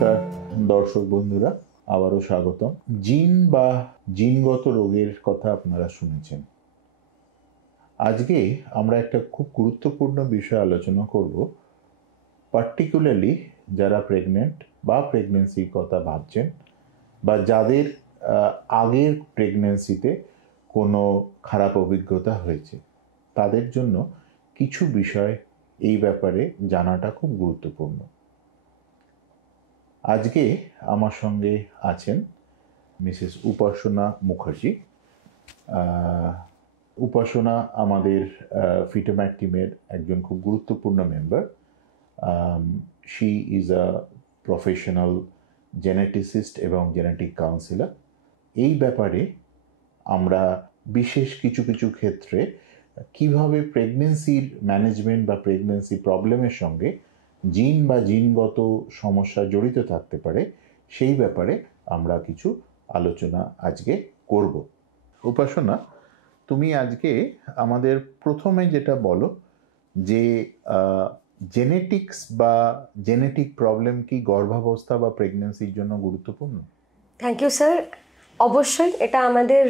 নমস্কার দর্শক বন্ধুরা, আবারও স্বাগতম। জিন বা জিনগত রোগের কথা আপনারা শুনেছেন। আজকে আমরা একটা খুব গুরুত্বপূর্ণ বিষয় আলোচনা করব, পার্টিকুলারলি যারা প্রেগনেন্ট বা প্রেগনেন্সির কথা ভাবছেন বা যাদের আগের প্রেগনেন্সিতে কোনো খারাপ অভিজ্ঞতা হয়েছে, তাদের জন্য কিছু বিষয় এই ব্যাপারে জানাটা খুব গুরুত্বপূর্ণ। আজকে আমার সঙ্গে আছেন মিসেস উপাসনা মুখার্জি। উপাসনা আমাদের ফিটোম্যাট টিমের একজন খুব গুরুত্বপূর্ণ member. She is a professional geneticist এবং জেনেটিক কাউন্সিলার। এই ব্যাপারে আমরা বিশেষ কিছু কিছু ক্ষেত্রে কিভাবে প্রেগনেন্সির ম্যানেজমেন্ট বা প্রেগনেন্সি প্রবলেমের সঙ্গে জিন বা জিনগত সমস্যা জড়িত থাকতে পারে, সেই ব্যাপারে আমরা কিছু আলোচনা আজকে করব। উপাসনা, তুমি আজকে আমাদের প্রথমে যেটা বলো যে জেনেটিক্স বা জেনেটিক প্রবলেম কি গর্ভাবস্থা বা প্রেগনেন্সির জন্য গুরুত্বপূর্ণ? Thank you sir. অবশ্যই এটা আমাদের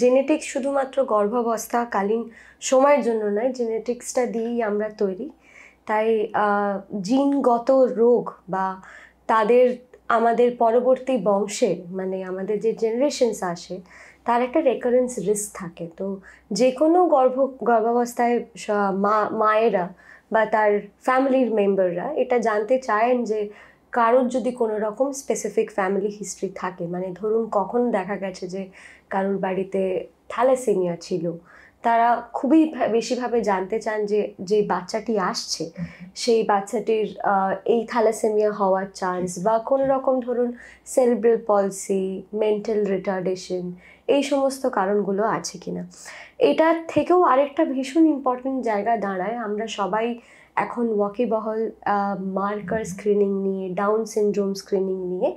জেনেটিক্স শুধুমাত্র গর্ভাবস্থাকালীন সময়ের জন্য নয়, জেনেটিক্সটা দিয়েই আমরা তৈরি। তাই জিনগত রোগ বা তাদের আমাদের পরবর্তী বংশে, মানে আমাদের যে জেনারেশনস আসে, তার একটা রেকারেন্স রিস্ক থাকে। তো যে কোনো গর্ভাবস্থায় মায়েরা বা তার ফ্যামিলির মেম্বাররা এটা জানতে চান যে কারোর যদি কোনো রকম স্পেসিফিক ফ্যামিলি হিস্ট্রি থাকে, মানে ধরুন কখন দেখা গেছে যে কারোর বাড়িতে থ্যালাসেমিয়া ছিল, তারা খুবই বেশিভাবে জানতে চান যে যে বাচ্চাটি আসছে সেই বাচ্চাটির এই থ্যালাসেমিয়া হওয়ার চান্স বা কোনো রকম ধরুন সেরিব্রাল পলসি, মেন্টাল রিটার্ডেশন, এই সমস্ত কারণগুলো আছে কিনা। এটার থেকেও আরেকটা ভীষণ ইম্পর্টেন্ট জায়গা দাঁড়ায়, আমরা সবাই এখন ওয়াকিবহল মার্কার স্ক্রিনিং নিয়ে, ডাউন সিনড্রোম স্ক্রিনিং নিয়ে,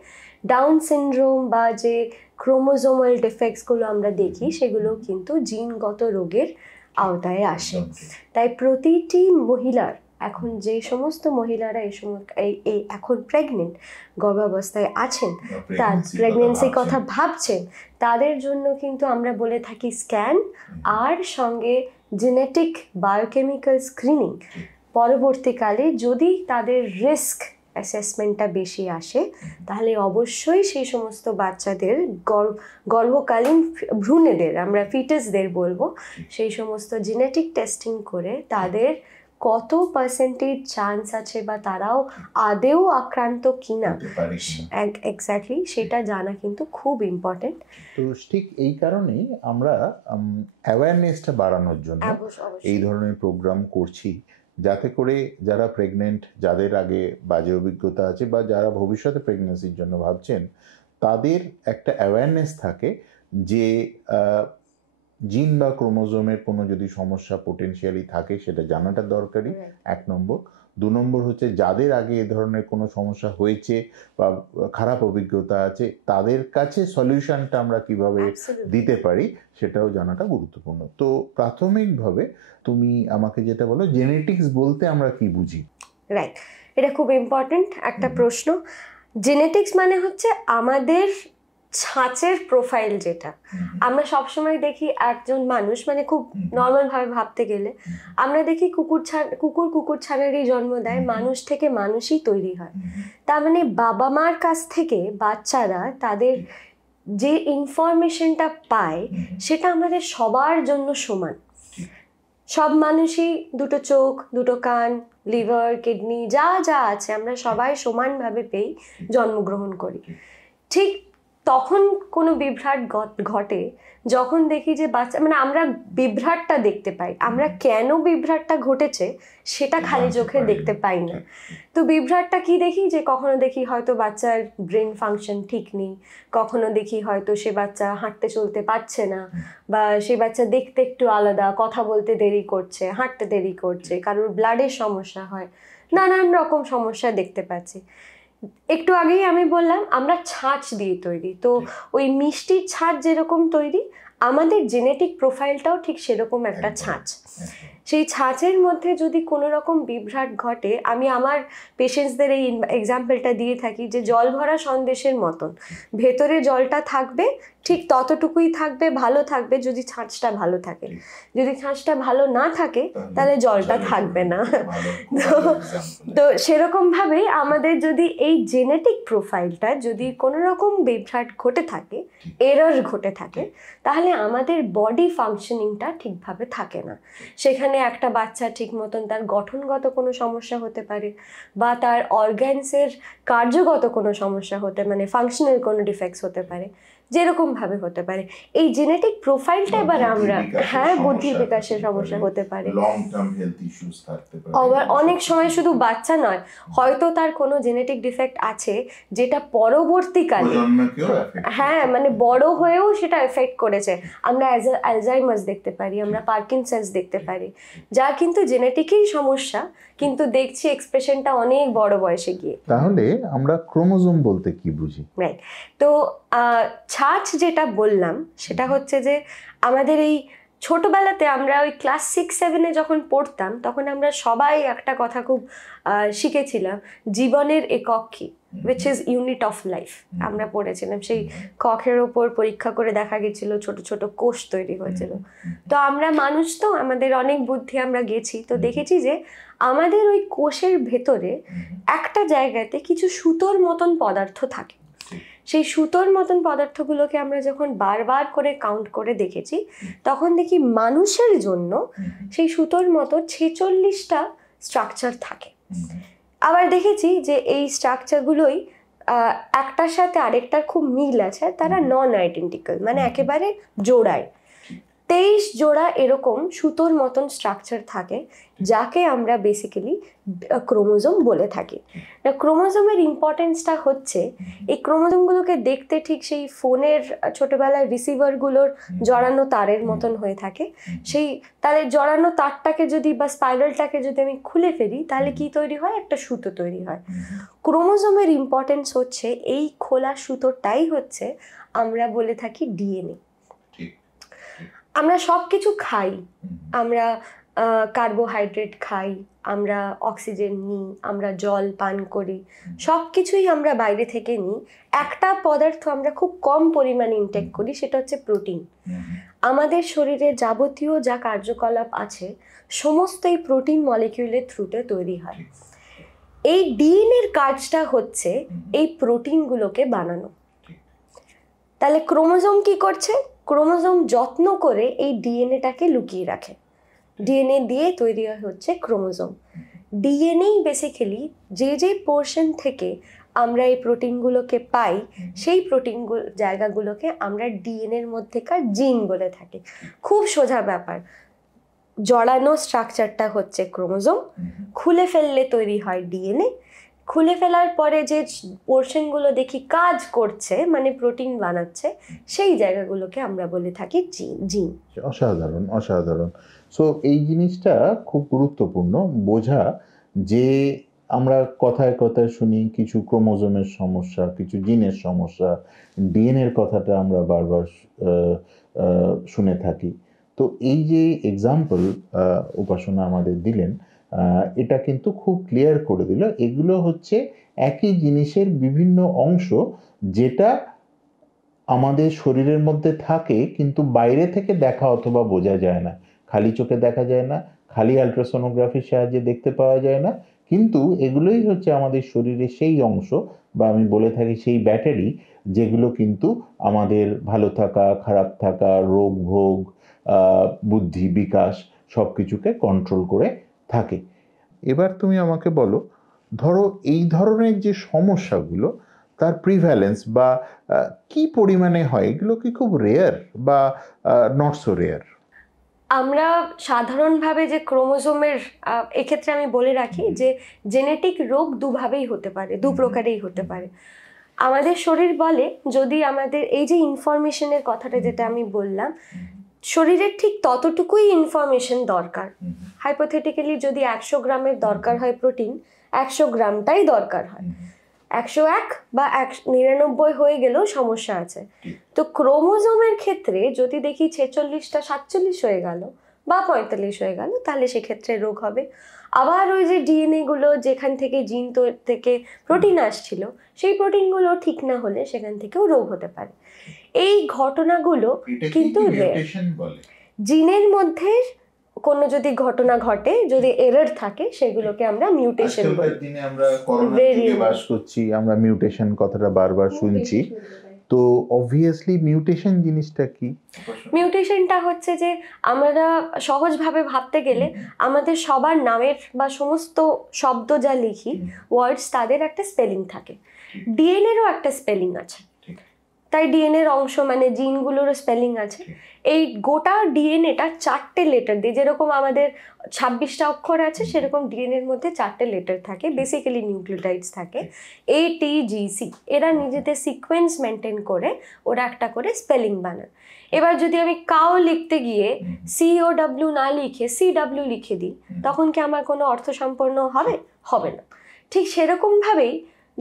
ডাউন সিনড্রোম বা যে ক্রোমোজোমাল ডিফেক্টসগুলো আমরা দেখি সেগুলো কিন্তু জিনগত রোগের আওতায় আসে। তাই প্রতিটি মহিলার, এখন যে সমস্ত মহিলারা এই এখন প্রেগনেন্ট গর্ভাবস্থায় আছেন, তার প্রেগনেন্সির কথা ভাবছেন, তাদের জন্য কিন্তু আমরা বলে থাকি স্ক্যান আর সঙ্গে জেনেটিক বায়োকেমিক্যাল স্ক্রিনিং। পরবর্তীকালে যদি তাদের রিস্ক অ্যাসেসমেন্টটা বেশি আসে, তাহলে অবশ্যই সেই সমস্ত বাচ্চাদের গর্ভকালীন ভ্রূণেদের, আমরা ফিটাসদের বলবো, সেই সমস্ত জেনেটিক টেস্টিং করে তাদের কত পার্সেন্টেজ চান্স আছে বা তারাও আদেও আক্রান্ত কিনা এক্স্যাক্টলি সেটা জানা কিন্তু খুব ইম্পর্টেন্ট। তো ঠিক এই কারণেই আমরা অ্যাওয়ারনেসটা বাড়ানোর জন্য এই ধরনের প্রোগ্রাম করছি, যাতে করে যারা প্রেগনেন্ট, যাদের আগে বাজে অভিজ্ঞতা আছে বা যারা ভবিষ্যতে প্রেগনেন্সির জন্য ভাবছেন, তাদের একটা অ্যাওয়ারনেস থাকে যে জিন বা ক্রোমোজোমের কোনো যদি সমস্যা পোটেনশিয়ালি থাকে সেটা জানাটা দরকারি, এক নম্বর। দু নম্বর হচ্ছে যাদের আগে এ ধরনের কোনো সমস্যা হয়েছে বা খারাপ অভিজ্ঞতা আছে, তাদের কাছে সলিউশনটা আমরা কিভাবে দিতে পারি সেটাও জানাটা গুরুত্বপূর্ণ। তো প্রাথমিকভাবে তুমি আমাকে যেটা বলো, জেনেটিক্স বলতে আমরা কি বুঝি? রাইট, এটা খুব ইম্পর্টেন্ট একটা প্রশ্ন। জেনেটিক্স মানে হচ্ছে আমাদের ছাঁচের প্রোফাইল, যেটা আমরা সবসময় দেখি একজন মানুষ, মানে খুব নর্মালভাবে ভাবতে গেলে আমরা দেখি কুকুর ছানারই জন্ম দেয়, মানুষ থেকে মানুষই তৈরি হয়। তার মানে বাবা মার কাছ থেকে বাচ্চারা তাদের যে ইনফরমেশনটা পায় সেটা আমাদের সবার জন্য সমান। সব মানুষই দুটো চোখ, দুটো কান, লিভার, কিডনি, যা যা আছে আমরা সবাই সমানভাবে পেয়ে জন্মগ্রহণ করি। ঠিক তখন কোনো বিভ্রাট ঘটে যখন দেখি যে বাচ্চা, মানে আমরা বিভ্রাটটা দেখতে পাই, আমরা কেন বিভ্রাটটা ঘটেছে সেটা খালি চোখে দেখতে পাই না। তো বিভ্রাটটা কি দেখি, যে কখনো দেখি হয়তো বাচ্চার ব্রেন ফাংশন ঠিক নেই, কখনো দেখি হয়তো সে বাচ্চা হাঁটতে চলতে পারছে না, বা সে বাচ্চা দেখতে একটু আলাদা, কথা বলতে দেরি করছে, হাঁটতে দেরি করছে, কারোর ব্লাডের সমস্যা হয়, নানান রকম সমস্যা দেখতে পাচ্ছি। একটু আগেই আমি বললাম আমরা ছাঁচ দিয়ে তৈরি, তো ওই মিষ্টির ছাঁচ যেরকম তৈরি, আমাদের জেনেটিক প্রোফাইলটাও ঠিক সেরকম একটা ছাঁচ। সেই ছাঁচের মধ্যে যদি কোনো রকম বিভ্রাট ঘটে, আমি আমার পেশেন্টসদের এই এক্সাম্পলটা দিয়ে থাকি যে জল ভরা সন্দেশের মতন, ভেতরে জলটা থাকবে, ঠিক ততটুকুই থাকবে, ভালো থাকবে যদি ছাঁচটা ভালো থাকে। যদি ছাঁচটা ভালো না থাকে তাহলে জলটা থাকবে না। তো সেরকমভাবেই আমাদের যদি এই জেনেটিক প্রোফাইলটা যদি কোনো রকম বিভ্রাট ঘটে থাকে, এরর ঘটে থাকে, তাহলে আমাদের বডি ফাংশনিংটা ঠিকভাবে থাকে না। সেখানে একটা বাচ্চা ঠিক মতন তার গঠনগত কোনো সমস্যা হতে পারে, বা তার অর্গ্যানসের কার্যগত কোনো সমস্যা মানে ফাংশনাল কোনো ডিফেক্টস হতে পারে, যেরকমভাবে হতে পারে। এই জেনেটিক প্রোফাইলটা এবার আমরা, হ্যাঁ, বুদ্ধি বিকাশের সমস্যা হতে পারে, লং টার্ম হেলথ ইস্যুস থাকতে পারে। আবার অনেক সময় শুধু বাচ্চা নয়, হয়তো তার কোনো জেনেটিক ডিফেক্ট আছে যেটা পরবর্তীকালে, হ্যাঁ, মানে বড় হয়েও সেটা এফেক্ট করেছে। আমরা অ্যালজাইমার্স দেখতে পারি, আমরা পার্কিনসন্স দেখতে পারি, যা কিন্তু জেনেটিকই সমস্যা, কিন্তু দেখছি এক্সপ্রেশনটা অনেক বড় বয়সে গিয়ে। তাহলে আমরা ক্রোমোজোম বলতে কি বুঝি? রাইট। তো ছাঁচ যেটা বললাম সেটা হচ্ছে যে আমাদের এই ছোটবেলাতে আমরা ওই ক্লাস 6-7-এ যখন পড়তাম, তখন আমরা সবাই একটা কথা খুব শিখেছিলাম, জীবনের একক কি, which is unit of life। আমরা পড়েছিলাম, সেই কখের ওপর পরীক্ষা করে দেখা গেছিল ছোট ছোট কোষ তৈরি হয়েছিল। তো আমরা মানুষ, তো আমাদের অনেক বুদ্ধি, আমরা গেছি তো দেখেছি যে আমাদের ওই কোষের ভেতরে একটা জায়গাতে কিছু সুতোর মতন পদার্থ থাকে। সেই সুতোর মতন পদার্থগুলোকে আমরা যখন বারবার করে কাউন্ট করে দেখেছি, তখন দেখি মানুষের জন্য সেই সুতোর মতো 46টা স্ট্রাকচার থাকে। আবার দেখেছি যে এই স্ট্রাকচারগুলোই একটার সাথে আরেকটার খুব মিল আছে, তারা নন আইডেন্টিক্যাল, মানে একেবারে জোড়ায়। 23 জোড়া এরকম সুতোর মতন স্ট্রাকচার থাকে, যাকে আমরা বেসিক্যালি ক্রোমোজোম বলে থাকি। না, ক্রোমোজোমের ইম্পর্টেন্সটা হচ্ছে, এই ক্রোমোজোমগুলোকে দেখতে ঠিক সেই ফোনের ছোটবেলায় রিসিভারগুলোর জড়ানো তারের মতন হয়ে থাকে। সেই তাদের জড়ানো তারটাকে যদি, বা স্পাইরালটাকে যদি আমি খুলে ফেলি, তাহলে কি তৈরি হয়? একটা সুতো তৈরি হয়। ক্রোমোজোমের ইম্পর্টেন্স হচ্ছে এই খোলা সুতোটাই হচ্ছে আমরা বলে থাকি ডিএনএ। আমরা সব কিছু খাই, আমরা কার্বোহাইড্রেট খাই, আমরা অক্সিজেন নিই, আমরা জল পান করি, সব কিছুই আমরা বাইরে থেকে নিই। একটা পদার্থ আমরা খুব কম পরিমাণে ইনটেক করি, সেটা হচ্ছে প্রোটিন। আমাদের শরীরে যাবতীয় যা কার্যকলাপ আছে সমস্ত এই প্রোটিন মলিকিউলের থ্রুতে তৈরি হয়। এই ডিএনএর কাজটা হচ্ছে এই প্রোটিনগুলোকে বানানো। তাহলে ক্রোমোজোম কি করছে? ক্রোমোজোম যত্ন করে এই ডিএনএটাকে লুকিয়ে রাখে। ডিএনএ দিয়ে তৈরি হচ্ছে ক্রোমোজোম। ডিএনএই বেসিক্যালি যে পোর্শন থেকে আমরা এই প্রোটিনগুলোকে পাই, সেই জায়গাগুলোকে আমরা ডিএনএর মধ্যেকার জিন বলে থাকি। খুব সোজা ব্যাপার। জড়ানো স্ট্রাকচারটা হচ্ছে ক্রোমোজোম, খুলে ফেললে তৈরি হয় ডিএনএ। খুলে ফেলার পরে যে পোর্শনগুলো দেখি কাজ করছে, মানে প্রোটিন বানাচ্ছে, সেই জায়গাগুলোকে আমরা বলে থাকি জিন। অসাধারণ, অসাধারণ। সো এই জিনিসটা খুব গুরুত্বপূর্ণ বোঝা, যে আমরা কথায় কথায় শুনি কিছু ক্রোমোজোমের সমস্যা, কিছু জিনের সমস্যা, ডিএনএর কথাটা আমরা বারবার শুনে থাকি। তো এই যে এক্সাম্পল উপাসনা আমাদের দিলেন, এটা কিন্তু খুব ক্লিয়ার করে দিল এগুলো হচ্ছে একই জিনিসের বিভিন্ন অংশ, যেটা আমাদের শরীরের মধ্যে থাকে কিন্তু বাইরে থেকে দেখা অথবা বোঝা যায় না, খালি চোখে দেখা যায় না, খালি আলট্রাসোনোগ্রাফির সাহায্যে দেখতে পাওয়া যায় না, কিন্তু এগুলোই হচ্ছে আমাদের শরীরের সেই অংশ, বা আমি বলে থাকি সেই ব্যাটারি, যেগুলো কিন্তু আমাদের ভালো থাকা, খারাপ থাকা, রোগ ভোগ, বুদ্ধি বিকাশ সব কিছুকে কন্ট্রোল করে থাকে। এবার তুমি আমাকে বলো, ধরো এই ধরনের যে সমস্যাগুলো, তার প্রিভ্যালেন্স বা কি পরিমাণে হয়? এগুলো কি খুব রেয়ার বা নট সো রেয়ার? আমরা সাধারণভাবে যে ক্রোমোজোমের, এক্ষেত্রে আমি বলে রাখি যে জেনেটিক রোগ দুভাবেই হতে পারে, দু প্রকারেই হতে পারে। আমাদের শরীর বলে, যদি আমাদের এই যে ইনফরমেশনের কথাটা যেটা আমি বললাম, শরীরের ঠিক ততটুকুই ইনফরমেশন দরকার। হাইপোথেটিক্যালি যদি 100 গ্রামের দরকার হয় প্রোটিন, 100 গ্রামটাই দরকার হয়। 101 বা 99 হয়ে গেলেও সমস্যা আছে। তো ক্রোমোজোমের ক্ষেত্রে যদি দেখি 46টা 47 হয়ে গেল, বা 45 হয়ে গেল, তাহলে সেক্ষেত্রে রোগ হবে। আবার ওই যে ডিএনএ গুলো যেখান থেকে জিন থেকে প্রোটিন আসছিল, সেই প্রোটিনগুলো ঠিক না হলে সেখান থেকেও রোগ হতে পারে। এই ঘটনাগুলো কিন্তু জিনের মধ্যে কোনো যদি ঘটনা ঘটে, যদি এরর থাকে, সেগুলোকে আমরা মিউটেশন বলি। আজকালকার দিনে আমরা করোনার যুগে বাস করছি, আমরা মিউটেশন কথাটা বারবার শুনছি। তো অবভিয়াসলি মিউটেশন জিনিসটা কি? মিউটেশনটা হচ্ছে যে আমরা সহজভাবে ভাবতে গেলে আমাদের সবার নামের বা সমস্ত শব্দ যা লিখি, ওয়ার্ডস, তাদের একটা স্পেলিং থাকে। ডিএনএরও একটা স্পেলিং আছে, তাই ডিএনএর অংশ মানে জিনগুলোরও স্পেলিং আছে। এই গোটা ডিএনএটা 4টে লেটার দিয়ে, যেরকম আমাদের 26টা অক্ষর আছে, সেরকম ডিএনএর মধ্যে 4টে লেটার থাকে, বেসিক্যালি নিউক্লিওটাইডস থাকে, ATGC। এরা নিজেদের সিকোয়েন্স মেনটেন করে ওরা একটা করে স্পেলিং বানায়। এবার যদি আমি কাউ লিখতে গিয়ে COW না লিখে CW লিখে দিই, তখন কি আমার কোনো অর্থ সম্পন্ন হবে? হবে না। ঠিক সেরকমভাবেই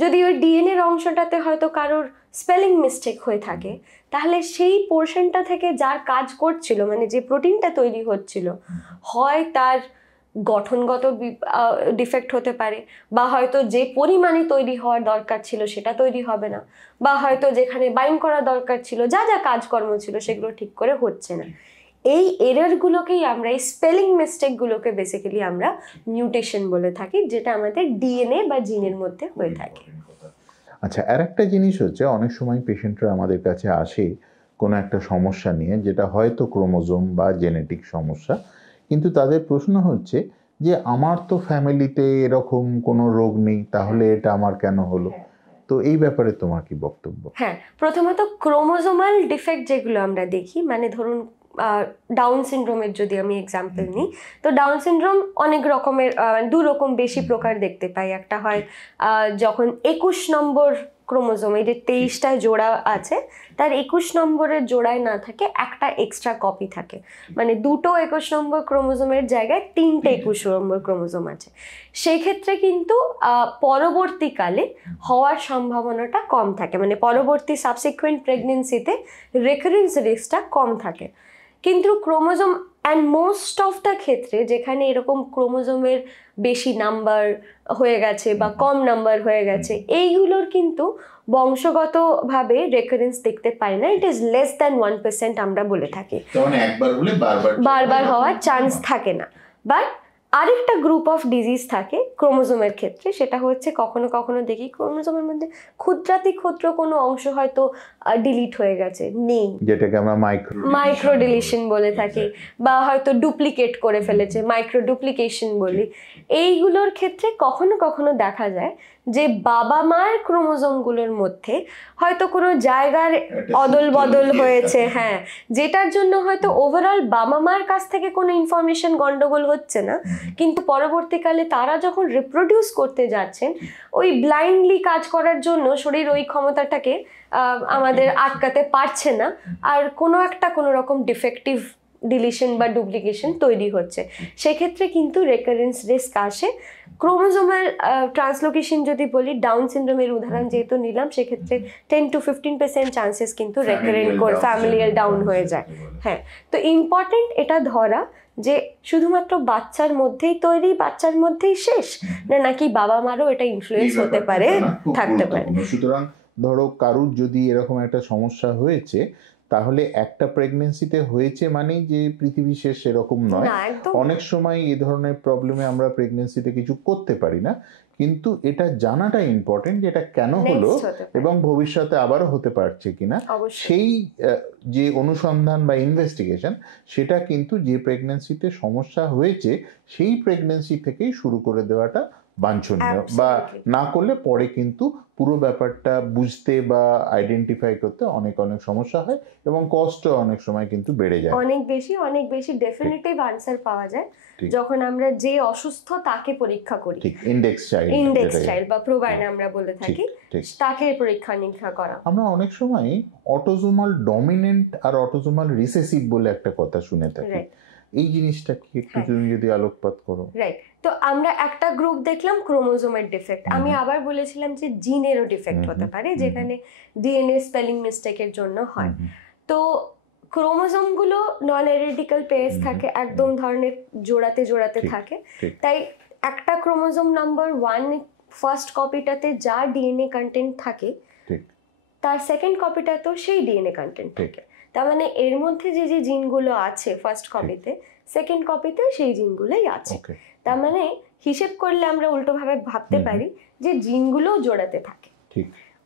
যদি ওই ডিএনএর অংশটাতে হয়তো কারোর স্পেলিং মিস্টেক হয়ে থাকে, তাহলে সেই পোর্শনটা থেকে যার কাজ করছিল, মানে যে প্রোটিনটা তৈরি হচ্ছিল, হয় তার গঠনগত ডিফেক্ট হতে পারে, বা হয়তো যে পরিমাণে তৈরি হওয়ার দরকার ছিল সেটা তৈরি হবে না, বা হয়তো যেখানে বাইন্ড করা দরকার ছিল, যা যা কাজকর্ম ছিল সেগুলো ঠিক করে হচ্ছে না। এই এররগুলোকেই আমরা, এই স্পেলিং মিস্টেকগুলোকে বেসিক্যালি আমরা মিউটেশন বলে থাকি, যেটা আমাদের ডিএনএ বা জিনের মধ্যে হয়ে থাকে। আচ্ছা, আর একটা জিনিস হচ্ছে, অনেক সময় পেশেন্টরা আমাদের কাছে আসে কোনো একটা সমস্যা নিয়ে, যেটা হয়তো ক্রোমোজোম বা জেনেটিক সমস্যা, কিন্তু তাদের প্রশ্ন হচ্ছে যে আমার তো ফ্যামিলিতে এরকম কোনো রোগ নেই, তাহলে এটা আমার কেন হলো? তো এই ব্যাপারে তোমার কি বক্তব্য? হ্যাঁ, প্রথমত ক্রোমোজোমাল ডিফেক্ট যেগুলো আমরা দেখি, মানে ধরুন ডাউন সিনড্রোমের যদি আমি এক্সাম্পল নিই, তো ডাউন সিনড্রোম অনেক রকমের, 2 রকম বেশি প্রকার দেখতে পাই। একটা হয় যখন 21 নম্বর ক্রোমোজোম, এই যে 23টা জোড়া আছে, তার 21 নম্বরের জোড়ায় না থাকে, একটা এক্সট্রা কপি থাকে, মানে দুটো 21 নম্বর ক্রোমোজোমের জায়গায় 3টে 21 নম্বর ক্রোমোজোম আছে। সেই ক্ষেত্রে কিন্তু পরবর্তীকালে হওয়ার সম্ভাবনাটা কম থাকে, মানে পরবর্তী সাবসিকুয়েন্ট প্রেগনেন্সিতে রেকারেন্স রিস্কটা কম থাকে। কিন্তু chromosome and most of the ক্ষেত্রে যেখানে এরকম ক্রোমোজোমের বেশি নাম্বার হয়ে গেছে বা কম নাম্বার হয়ে গেছে, এইগুলোর কিন্তু বংশগতভাবে রেকারেন্স দেখতে পাই না। ইট ইজ লেস দ্যান 1% আমরা বলে থাকি, বারবার হওয়ার চান্স থাকে না। বাট আরেকটা গ্রুপ অফ ডিজিজ থাকে ক্রোমোজোমের ক্ষেত্রে, সেটা হচ্ছে কখনো কখনো দেখি ক্রোমোজোমের মধ্যে ক্ষুদ্রাতি ক্ষুদ্র কোনো অংশ হয়তো ডিলিট হয়ে গেছে, নেই, যেটাকে আমরা মাইক্রো ডিলিশন বলে থাকি, বা হয়তো ডুপ্লিকেট করে ফেলেছে, মাইক্রো ডুপ্লিকেশন বলি। এইগুলোর ক্ষেত্রে কখনো কখনো দেখা যায় যে বাবা মার ক্রোমোজোমগুলোর মধ্যে হয়তো কোনো জায়গার অদল বদল হয়েছে, হ্যাঁ, যেটার জন্য হয়তো ওভারঅল বাবা মার কাছ থেকে কোনো ইনফরমেশন গন্ডগোল হচ্ছে না, কিন্তু পরবর্তীকালে তারা যখন রিপ্রোডিউস করতে যাচ্ছেন, ওই ব্লাইন্ডলি কাজ করার জন্য শরীর ওই ক্ষমতাটাকে আমাদের আটকাতে পারছে না, আর কোনো রকম ডিফেক্টিভ ডিলিশন বা ডুপ্লিকেশন তৈরি হচ্ছে। সেক্ষেত্রে কিন্তু রেকারেন্স রিস্ক আসে। ক্রোমোজোমাল ট্রান্সলোকেশন যদি বলি, ডাউন সিনড্রোমের উদাহরণ যেহেতু নিলাম, সেক্ষেত্রে 10 to 15% চান্সেস কিন্তু রেকারেন্ট করে ফ্যামিলিয়াল ডাউন হয়ে যায়। হ্যাঁ, তো ইম্পর্টেন্ট এটা ধরা যে শুধুমাত্র বাচ্চার মধ্যেই তৈরি, বাচ্চার মধ্যেই শেষ, না নাকি বাবা মারও এটা ইনফ্লুয়েন্স হতে পারে, থাকতে পারে। সুতরাং ধরো কারুর যদি এরকম একটা সমস্যা হয়েছে, তাহলে একটা প্রেগনেন্সিতে হয়েছে মানেই যে পৃথিবী শেষ সেরকম নয়। অনেক সময় এই ধরনের প্রবলেমে আমরা প্রেগনেন্সিতে কিছু করতে পারি না, কিন্তু এটা জানাটা ইম্পর্টেন্ট যে এটা কেন হলো এবং ভবিষ্যতে আবারও হতে পারছে কিনা, সেই যে অনুসন্ধান বা ইনভেস্টিগেশন, সেটা কিন্তু যে প্রেগনেন্সিতে সমস্যা হয়েছে সেই প্রেগনেন্সি থেকেই শুরু করে দেওয়াটা বাঞ্ছনীয়, বা না করলে পরে কিন্তু পুরো ব্যাপারটা বুঝতে বা আইডেন্টিফাই করতে অনেক সমস্যা হয় এবং কষ্ট অনেক সময় কিন্তু বেড়ে যায়, অনেক বেশি ডেফিনিটিভ আনসার পাওয়া যায় যখন আমরা যে অসুস্থ তাকে পরীক্ষা করি। ইন্ডেক্স চাইল্ড বা প্রোবার্ন আমরা বলে থাকি, তাকে পরীক্ষা নিরীক্ষা করা। আমরা অনেক সময় অটোজোমাল ডমিনেন্ট আর অটোজোমাল রিসেসিভ বলে একটা কথা শুনে থাকি, এই জিনিসটা কি একটু তুমি যদি আলোকপাত করো। রাইট, তো আমরা একটা গ্রুপ দেখলাম ক্রোমোজোমের ডিফেক্ট, আমি আবার বলেছিলাম যে জিনেরও ডিফেক্ট হতে পারে, যেখানে ডিএনএ স্পেলিং মিস্টেকের জন্য হয়। তো ক্রোমোজোমগুলো নন আইডেন্টিক্যাল পেয়ার্স থাকে, একদম ধরনের জোড়াতে জোড়াতে থাকে। তাই একটা ক্রোমোজোম নাম্বার 1 ফার্স্ট কপিটাতে যা ডিএনএ কন্টেন্ট থাকে তার সেকেন্ড কপিটাতেও সেই ডিএনএ কন্টেন্ট থাকে। তার মানে এর মধ্যে যে যে জিনগুলো আছে ফার্স্ট কপিতে, সেকেন্ড কপিতে সেই জিনগুলোই আছে। তার মানে হিসেব করলে আমরা উল্টোভাবে ভাবতে পারি যে জিনগুলোও জোড়াতে থাকে।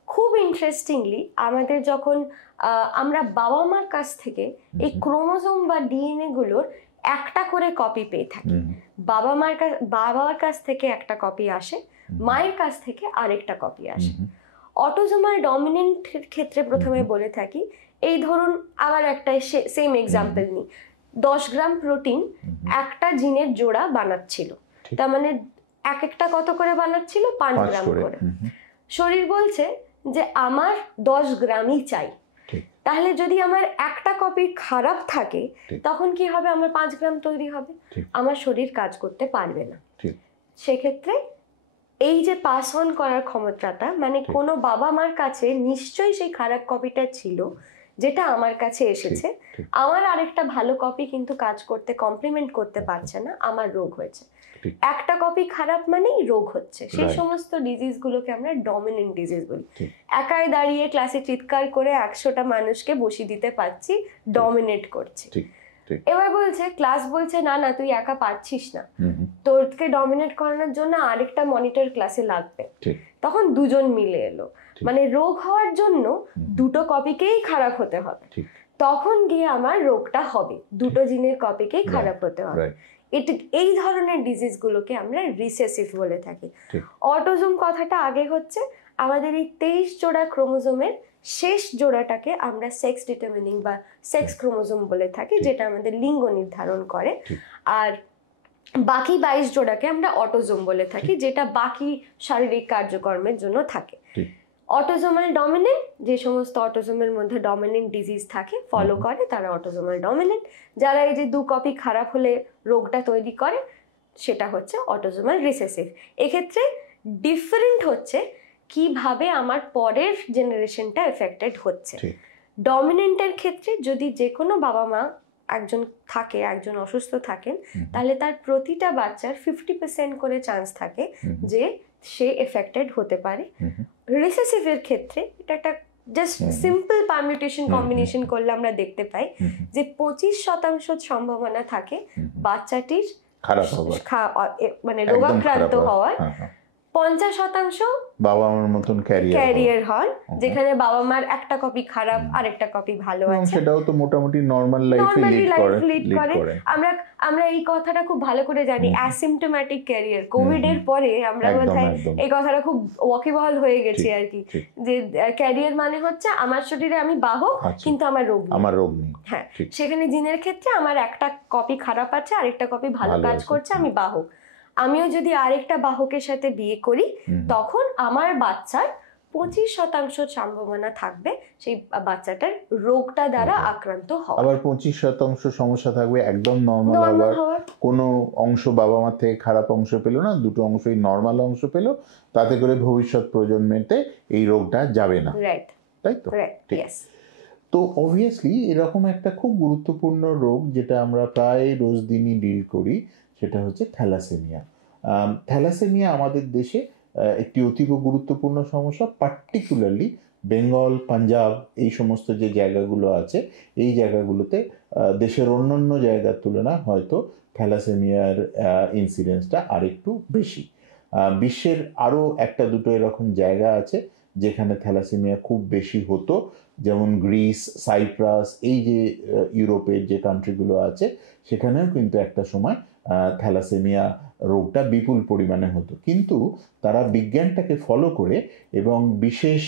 খুব ইন্টারেস্টিংলি আমাদের যখন আমরা বাবা মার কাছ থেকে এই ক্রোমোজোম বা ডিএনএ গুলোর একটা করে কপি পেয়ে থাকি। বাবার কাছ থেকে একটা কপি আসে, মায়ের কাছ থেকে আরেকটা কপি আসে। অটোজোমাল ডমিনেন্টের ক্ষেত্রে প্রথমে বলে থাকি, এই ধরুন আবার একটা সেম এক্সাম্পল নিই, 10 গ্রাম প্রোটিন একটা জিনের জোড়া বানাচ্ছিল, তার মানে এক একটা কত করে বানাচ্ছিল? 5 গ্রাম করে। শরীর বলছে যে আমার 10 গ্রামই চাই। তাহলে যদি আমার একটা কপি খারাপ থাকে তখন কি হবে? আমার 5 গ্রাম তৈরি হবে, আমার শরীর কাজ করতে পারবে না। সেক্ষেত্রে এই যে পাস অন করার ক্ষমতাটা, মানে কোনো বাবা মার কাছে নিশ্চয়ই সেই খারাপ কপিটা ছিল যেটা আমার কাছে এসেছে, আমার আরেকটা ভালো কপি কিন্তু কাজ করতে কমপ্লিমেন্ট করতে পারছে না, আমার রোগ হয়েছে। একটা কপি খারাপ মানেই রোগ হচ্ছে। সেই সমস্ত ডিজিজগুলোকে আমরা ডমিনেন্ট ডিজিজ বলি। একাই দাঁড়িয়ে ক্লাসে চিৎকার করে 100টা মানুষকে বসিয়ে দিতে পারছি, ডমিনেট করছি। এবার বলছে ক্লাস বলছে না না তুই একা পারছিস না, তোরকে ডমিনেট করানোর জন্য আরেকটা মনিটর ক্লাসে লাগবে। তখন দুজন মিলে এলো, মানে রোগ হওয়ার জন্য দুটো কপিকেই খারাপ হতে হবে, তখন গিয়ে আমার রোগটা হবে। দুটো জিনের কপিকেই খারাপ হতে হবে। এই ধরনের ডিজিজগুলোকে আমরা রিসেসিভ বলে থাকি। অটোজোম কথাটা আগে হচ্ছে আমাদের এই 23 জোড়া ক্রোমোজোমের শেষ জোড়াটাকে আমরা সেক্স ডিটারমিনিং বা সেক্স ক্রোমোজোম বলে থাকি, যেটা আমাদের লিঙ্গ নির্ধারণ করে। আর বাকি 22 জোড়াকে আমরা অটোজোম বলে থাকি, যেটা বাকি শারীরিক কার্যক্রমের জন্য থাকে। অটোজোমাল ডমিনেন্ট, যে সমস্ত অটোজোমের মধ্যে ডমিনেন্ট ডিজিজ থাকে ফলো করে তারা অটোজোমাল ডমিনেন্ট। যারা এই যে 2 কপি খারাপ হলে রোগটা তৈরি করে সেটা হচ্ছে অটোজোমাল রিসেসিভ। এক্ষেত্রে ডিফারেন্ট হচ্ছে কিভাবে আমার পরের জেনারেশনটা এফেক্টেড হচ্ছে। ডমিনেন্টের ক্ষেত্রে যদি যে কোনো বাবা মা একজন থাকে, একজন অসুস্থ থাকেন, তাহলে তার প্রতিটা বাচ্চার 50% করে চান্স থাকে যে সে এফেক্টেড হতে পারে। রিসেসিভের ক্ষেত্রে এটা একটা জাস্ট সিম্পল পারমিউটেশন কম্বিনেশন করলে আমরা দেখতে পাই যে 25% সম্ভাবনা থাকে বাচ্চাটির মানে রোগাক্রান্ত হওয়ার, 50% বাবা মার মতন ক্যারিয়ার হন, যেখানে বাবা মার একটা কপি খারাপ আরেকটা কপি ভালো আছে। সেটাও তো মোটামুটি নরমাল লাইফ লিড করে। আমরা এই কথাটা খুব ভালো করে জানি, অ্যাসিম্পটোম্যাটিক ক্যারিয়ার। কোভিড এর পরে আমরা বোধহয় এই কথাটা খুব ওয়াকিবহাল হয়ে গেছি আর কি, যে ক্যারিয়ার মানে হচ্ছে আমার শরীরে আমি বাহক কিন্তু আমার রোগ নেই। হ্যাঁ, সেখানে জিনের ক্ষেত্রে আমার একটা কপি খারাপ আছে, আরেকটা কপি ভালো কাজ করছে, আমি বাহক। আমিও যদি আরেকটা বাহকের সাথে বিয়ে করি তখন আমার বাচ্চার 25% সম্ভাবনা থাকবে সেই বাচ্চাটার রোগটা দ্বারা আক্রান্ত হওয়া। আবার 25% সমস্যা থাকবে একদম নর্মাল হওয়ার, কোনো অংশ বাবা মা থেকে খারাপ অংশ পেলো না, দুটো অংশই নর্মাল অংশ পেলো, তাতে করে ভবিষ্যৎ প্রজন্মেতে এই রোগটা যাবে না। রাইট, তাই তো? তো অবভিয়াসলি এরকম একটা খুব গুরুত্বপূর্ণ রোগ যেটা আমরা প্রায় রোজ দিনই ডিল করি, সেটা হচ্ছে থ্যালাসেমিয়া। থ্যালাসেমিয়া আমাদের দেশে একটি অতীব গুরুত্বপূর্ণ সমস্যা, পার্টিকুলারলি বেঙ্গল, পাঞ্জাব এই সমস্ত যে জায়গাগুলো আছে এই জায়গাগুলোতে দেশের অন্যান্য জায়গার তুলনায় হয়তো থ্যালাসেমিয়ার ইনসিডেন্সটা আরেকটু বেশি। বিশ্বের আরও একটা দুটো এরকম জায়গা আছে যেখানে থ্যালাসেমিয়া খুব বেশি হতো, যেমন গ্রিস, সাইপ্রাস, এই যে ইউরোপের যে কান্ট্রিগুলো আছে সেখানেও কিন্তু একটা সময় থ্যালাসেমিয়া রোগটা বিপুল পরিমাণে হতো। কিন্তু তারা বিজ্ঞানটাকে ফলো করে এবং বিশেষ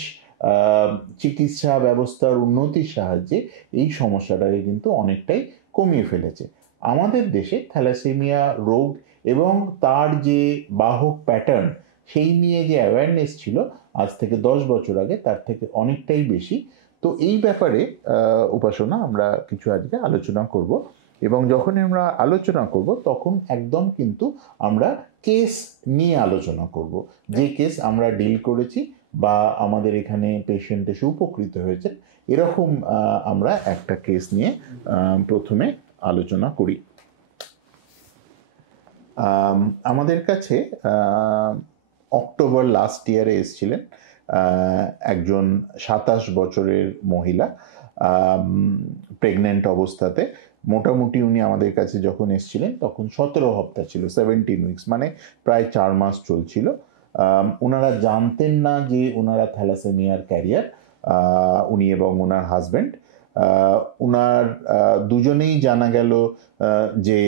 চিকিৎসা ব্যবস্থার উন্নতির সাহায্যে এই সমস্যাটাকে কিন্তু অনেকটাই কমিয়ে ফেলেছে। আমাদের দেশে থ্যালাসেমিয়া রোগ এবং তার যে বাহক প্যাটার্ন সেই নিয়ে যে অ্যাওয়ারনেস ছিল আজ থেকে 10 বছর আগে তার থেকে অনেকটাই বেশি। তো এই ব্যাপারে উপাসনা আমরা কিছু আজকে আলোচনা করব, এবং যখনই আমরা আলোচনা করব তখন একদম কিন্তু আমরা কেস নিয়ে আলোচনা করব, যে কেস আমরা ডিল করেছি বা আমাদের এখানে পেশেন্ট এসে উপকৃত হয়েছে, এরকম আমরা একটা কেস নিয়ে প্রথমে আলোচনা করি। আমাদের কাছে অক্টোবর লাস্ট ইয়ারে এসেছিলেন একজন 27 বছরের মহিলা, প্রেগনেন্ট অবস্থাতে। মোটামুটি উনি আমাদের কাছে যখন এসেছিলেন তখন 17 সপ্তাহ ছিল, 17 উইকস, মানে প্রায় 4 মাস চলছিল। ওনারা জানতেন না যে ওনারা থ্যালাসেমিয়ার ক্যারিয়ার, উনি এবং ওনার হাজব্যান্ড। ওনার দুজনেই জানা গেল যে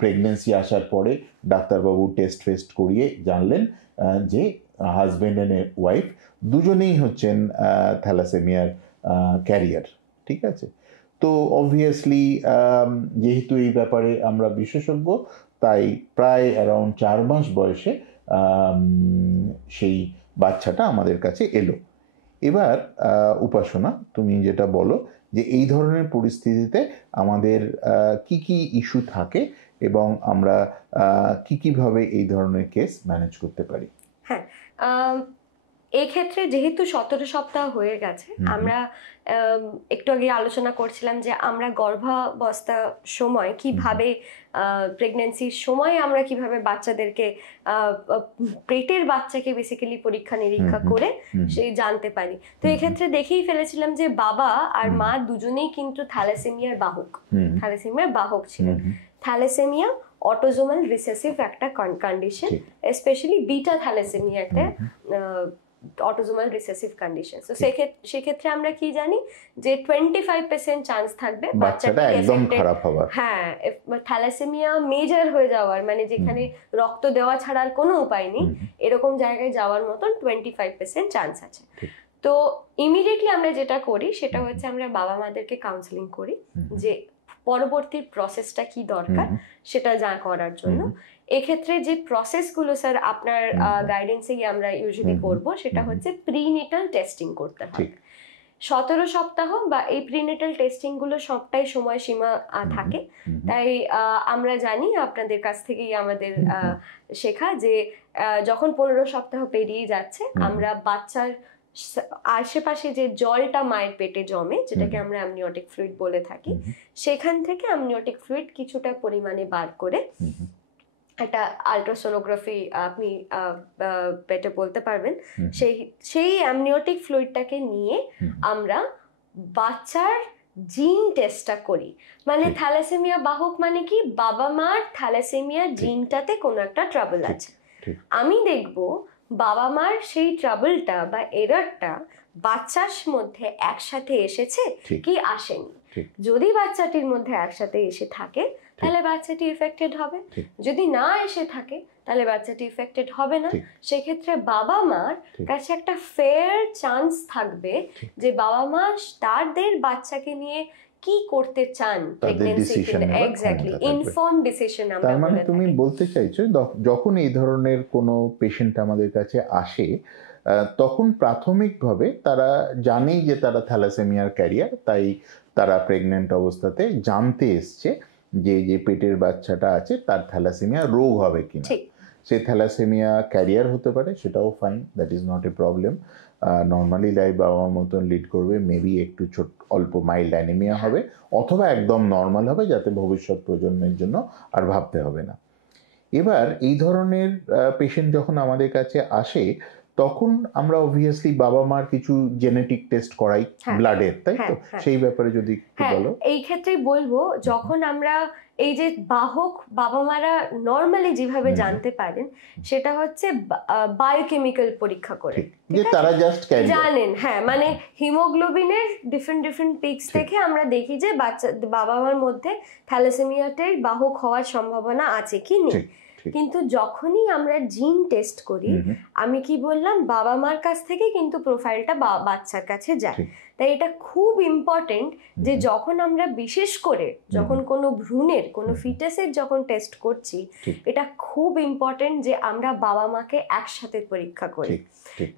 প্রেগনেন্সি আসার পরে ডাক্তারবাবু টেস্ট ফেস্ট করিয়ে জানলেন যে হাজব্যান্ড অ্যান্ড ওয়াইফ দুজনেই হচ্ছেন থ্যালাসেমিয়ার ক্যারিয়ার। ঠিক আছে, তো অবভিয়াসলি যেহেতু এই ব্যাপারে আমরা বিশেষজ্ঞ, তাই প্রায় অ্যারাউন্ড 4 মাস বয়সে সেই বাচ্চাটা আমাদের কাছে এলো। এবার উপাসনা, তুমি যেটা বলো যে এই ধরনের পরিস্থিতিতে আমাদের কি কি ইস্যু থাকে এবং আমরা কিভাবে এই ধরনের কেস ম্যানেজ করতে পারি। হ্যাঁ, এই ক্ষেত্রে যেহেতু 17 সপ্তাহ হয়ে গেছে, আমরা একটু আগে আলোচনা করছিলাম যে আমরা গর্ভাবস্থার সময় কিভাবে, প্রেগনেন্সির সময় আমরা কিভাবে বাচ্চাদেরকে, পেটের বাচ্চাকে বেসিক্যালি পরীক্ষা নিরীক্ষা করে সেই জানতে পারি। তো এক্ষেত্রে দেখেই ফেলেছিলাম যে বাবা আর মা দুজনেই কিন্তু থ্যালাসেমিয়ার বাহক ছিলেন। থ্যালাসেমিয়া অটোজোমাল রিসেসিভ একটা কন্ডিশন, স্পেশালি বিটা থ্যালাসেমিয়া একটা অটোজোমাল রিসেসিভ কন্ডিশন। তো সেক্ষেত্রে আমরা কি জানি যে 25% চান্স থাকবে বাচ্চাটা একদম খারাপ হওয়ার। হ্যাঁ, থ্যালাসেমিয়া মেজর হয়ে যাওয়ার, মানে যেখানে রক্ত দেওয়া ছাড়া আর কোনো উপায় নেই, এরকম জায়গায় যাওয়ার মতন 25% চান্স আছে। তো ইমিডিয়েটলি আমরা যেটা করি সেটা হচ্ছে আমরা বাবা মাদেরকে কাউন্সেলিং করি যে পরবর্তী প্রসেসটা কি দরকার সেটা করার জন্য। এক্ষেত্রে যে প্রসেসগুলো স্যার আপনার গাইডেন্সেই আমরা ইউজুয়ালি করব, সেটা হচ্ছে প্রিনেটাল টেস্টিং করতে হবে। 17 সপ্তাহ বা এই প্রিনেটাল টেস্টিং গুলো সবটাই সময়সীমা থাকে। তাই আমরা জানি আপনাদের কাছ থেকেই আমাদের শেখা যে যখন 15 সপ্তাহ পেরিয়ে যাচ্ছে, আমরা বাচ্চার আশেপাশে যে জলটা মায়ের পেটে জমে, যেটাকে আমরা অ্যামনিওটিক ফ্লুইড বলে থাকি, সেখান থেকে অ্যামনিওটিক ফ্লুইড কিছুটা পরিমাণে বার করে একটা আল্ট্রাসোনোগ্রাফি আপনি পেটে বলতে পারবেন, সেই অ্যামনিওটিক ফ্লুইডটাকে নিয়ে আমরা বাচ্চার জিন টেস্টটা করি। মানে থ্যালাসেমিয়া বাহক মানে কি, বাবা মার থ্যালাসেমিয়া জিনটাতে কোনো একটা ট্রাবল আছে। আমি দেখব বাবা মার সেই ট্রাবলটা বা এররটা বাচ্চার মধ্যে একসাথে এসেছে কি আসেনি। যদি বাচ্চাটির মধ্যে একসাথে এসে থাকে তাহলে বাচ্চাটি ইফেক্টেড হবে, যদি না এসে থাকে তাহলে বাচ্চাটি ইফেক্টেড হবে না। সেক্ষেত্রে বাবা মার কাছে একটা ফেয়ার চান্স থাকবে যে বাবা মা তাদের বাচ্চাকে নিয়ে কি করতে চান, এক্স্যাক্টলি ইনফর্ম ডিসিশন আমরা বলে থাকি। তার মানে তুমি বলতে চাইছো যখন এই ধরনের কোনো পেশেন্ট আমাদের কাছে আসে তখন প্রাথমিকভাবে তারা জানেই যে তারা থ্যালাসেমিয়ার ক্যারিয়ার, তাই তারা প্রেগনেন্ট অবস্থাতে জানতে এসছে যে যে পেটের বাচ্চাটা আছে তার থ্যালাসেমিয়া রোগ হবে কিনা। সে থ্যালাসেমিয়া ক্যারিয়ার হতে পারে, সেটাও fine, that is not a problem. Normally life বাবার মতন লিড করবে, মেবি একটু অল্প মাইল্ড অ্যানিমিয়া হবে, অথবা একদম নর্মাল হবে, যাতে ভবিষ্যৎ প্রজন্মের জন্য আর ভাবতে হবে না। এবার এই ধরনের পেশেন্ট যখন আমাদের কাছে আসে তখন আমরা অবভিয়াসলি বাবা মার কিছু জেনেটিক টেস্ট করাই ব্লাডের, তাই তো? সেই ব্যাপারে যদি একটু বলো। এই ক্ষেত্রে বলবো, যখন আমরা এই যে বাহক বাবা মারা নরমালি যেভাবে জানতে পারেন সেটা হচ্ছে বায়োকেমিক্যাল পরীক্ষা করে, যে তারা জাস্ট জানেন। হ্যাঁ, মানে হিমোগ্লোবিনের ডিফারেন্ট পিকস থেকে আমরা দেখি যে বাবা মার মধ্যে থ্যালাসেমিয়াটের বাহক হওয়ার সম্ভাবনা আছে কি নেই। কিন্তু যখনই আমরা জিন টেস্ট করি, আমি কি বললাম, বাবা মার কাছ থেকে কিন্তু প্রোফাইলটা বাচ্চার কাছে যায়। তাই এটা খুব ইম্পর্টেন্ট যে যখন আমরা বিশেষ করে যখন কোনো ভ্রূণের কোনো ফিটাসের যখন টেস্ট করছি, এটা খুব ইম্পর্টেন্ট যে আমরা বাবা মাকে একসাথে পরীক্ষা করি।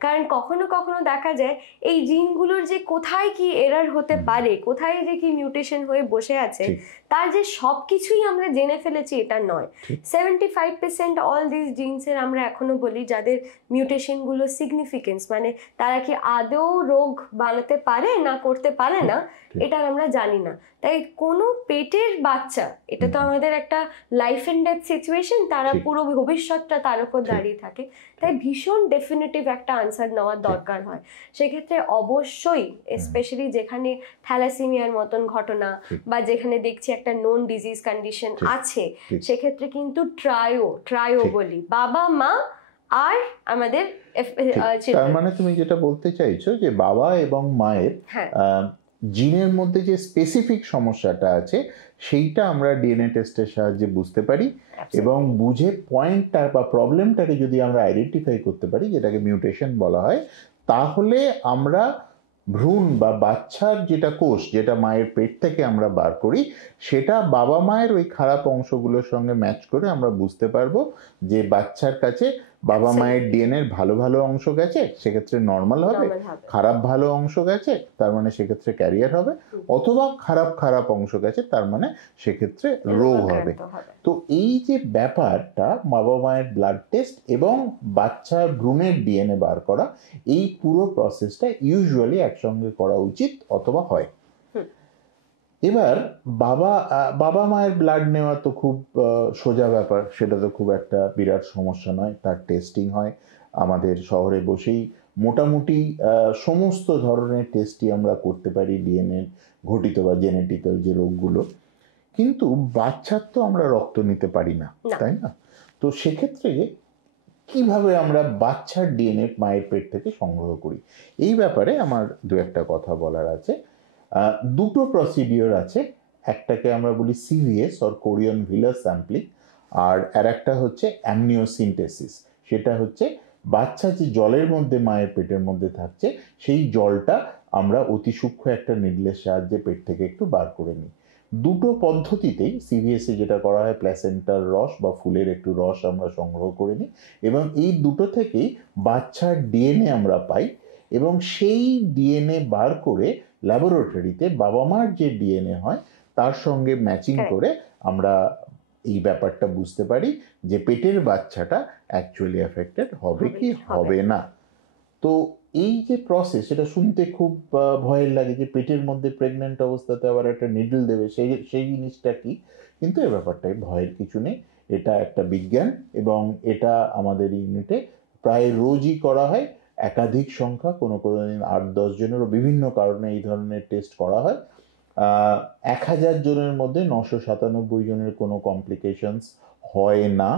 কারণ কখনো কখনো দেখা যায় এই জিনগুলোর যে কোথায় কি এরর হতে পারে, কোথায় যে কি মিউটেশন হয়ে বসে আছে, তার যে সব কিছুই আমরা জেনে ফেলেছি এটা নয়। 75% অল দিস জিনসের আমরা এখনো বলি যাদের মিউটেশনগুলো সিগনিফিকেন্স, মানে তারা কি আদৌ রোগ বানাতে পারে না করতে পারে না, এটা আমরা জানি না। তাই কোনো পেটের বাচ্চা, এটা তো আমাদের একটা লাইফ এন্ড ডেথ সিচুয়েশন, তারা পুরো ভবিষ্যৎটা তার উপর দাঁড়িয়ে থাকে। তাই ভীষণ ডেফিনেটিভ একটা আনসার নেওয়ার দরকার হয়। সেক্ষেত্রে অবশ্যই স্পেশালি যেখানে থ্যালাসেমিয়ার মতন ঘটনা বা যেখানে দেখছি একটা নোন ডিজিজ কন্ডিশন আছে, সেক্ষেত্রে কিন্তু ট্রায়ো বলি, বাবা মা আর আমাদের তার মানে তুমি যেটা বলতে চাইছো যে বাবা এবং মায়ের জিনের মধ্যে যে স্পেসিফিক সমস্যাটা আছে সেইটা আমরা ডিএনএ টেস্টের সাহায্যে বুঝতে পারি, এবং বুঝে পয়েন্টটা বা প্রবলেমটাকে যদি আমরা আইডেন্টিফাই করতে পারি, যেটাকে মিউটেশন বলা হয়, তাহলে আমরা ভ্রূণ বা বাচ্চার যেটা কোষ, যেটা মায়ের পেট থেকে আমরা বার করি, সেটা বাবা মায়ের ওই খারাপ অংশগুলোর সঙ্গে ম্যাচ করে আমরা বুঝতে পারবো যে বাচ্চার কাছে বাবা মায়ের ডিএনএর ভালো ভালো অংশ গেছে, সেক্ষেত্রে নর্মাল হবে, খারাপ ভালো অংশ গেছে তার মানে সেক্ষেত্রে ক্যারিয়ার হবে, অথবা খারাপ অংশ গেছে তার মানে সেক্ষেত্রে রোগ হবে। তো এই যে ব্যাপারটা, বাবা মায়ের ব্লাড টেস্ট এবং বাচ্চার ভ্রূণের ডিএনএ বার করা, এই পুরো প্রসেসটা ইউজুয়ালি একসঙ্গে করা উচিত অথবা হয়। এবার বাবা মায়ের ব্লাড নেওয়া তো খুব সোজা ব্যাপার, সেটা তো খুব একটা বিরাট সমস্যা নয়। তার টেস্টিং হয় আমাদের শহরে বসেই, মোটামুটি সমস্ত ধরনের টেস্টই আমরা করতে পারি ডিএনএ ঘটিত বা জেনেটিক্যাল যে রোগগুলো। কিন্তু বাচ্চার তো আমরা রক্ত নিতে পারি না, তাই না? তো সেক্ষেত্রে কিভাবে আমরা বাচ্চার ডিএনএ মায়ের পেট থেকে সংগ্রহ করি, এই ব্যাপারে আমার দু একটা কথা বলার আছে। দুটো প্রসিডিওর আছে, একটাকে আমরা বলি CVS or chorionic villus sampling, আর একটা হচ্ছে অ্যামনিওসিনটেসিস। সেটা হচ্ছে বাচ্চা যে জলের মধ্যে মায়ের পেটের মধ্যে থাকছে, সেই জলটা আমরা অতি সূক্ষ্ম একটা নিডলের সাহায্যে পেট থেকে একটু বার করে নিই। দুটো পদ্ধতিতেই সিভিএসে যেটা করা হয়, প্ল্যাসেন্টার রস বা ফুলের একটু রস আমরা সংগ্রহ করে নিই, এবং এই দুটো থেকেই বাচ্চার ডিএনএ আমরা পাই, এবং সেই ডিএনএ বার করে ল্যাবরেটরিতে বাবা মার যে ডিএনএ হয় তার সঙ্গে ম্যাচিং করে আমরা এই ব্যাপারটা বুঝতে পারি যে পেটের বাচ্চাটা অ্যাকচুয়ালি এফেক্টেড হবে কি হবে না। তো এই যে প্রসেস, এটা শুনতে খুব ভয়ের লাগে যে পেটের মধ্যে প্রেগনেন্ট অবস্থাতে আবার একটা নিডল দেবে, সেই জিনিসটা কি, কিন্তু এই ব্যাপারটাই ভয়ের কিছু নেই। এটা একটা বিজ্ঞান, এবং এটা আমাদের ইউনিটে প্রায় রোজই করা হয়। একাধিক সংখ্যা, কোনো দিন 8-10 জনেরও বিভিন্ন কারণে এই ধরনের টেস্ট করা হয়। 1000 জনের মধ্যে 997 জনের কোনো কমপ্লিকেশনস হয় না।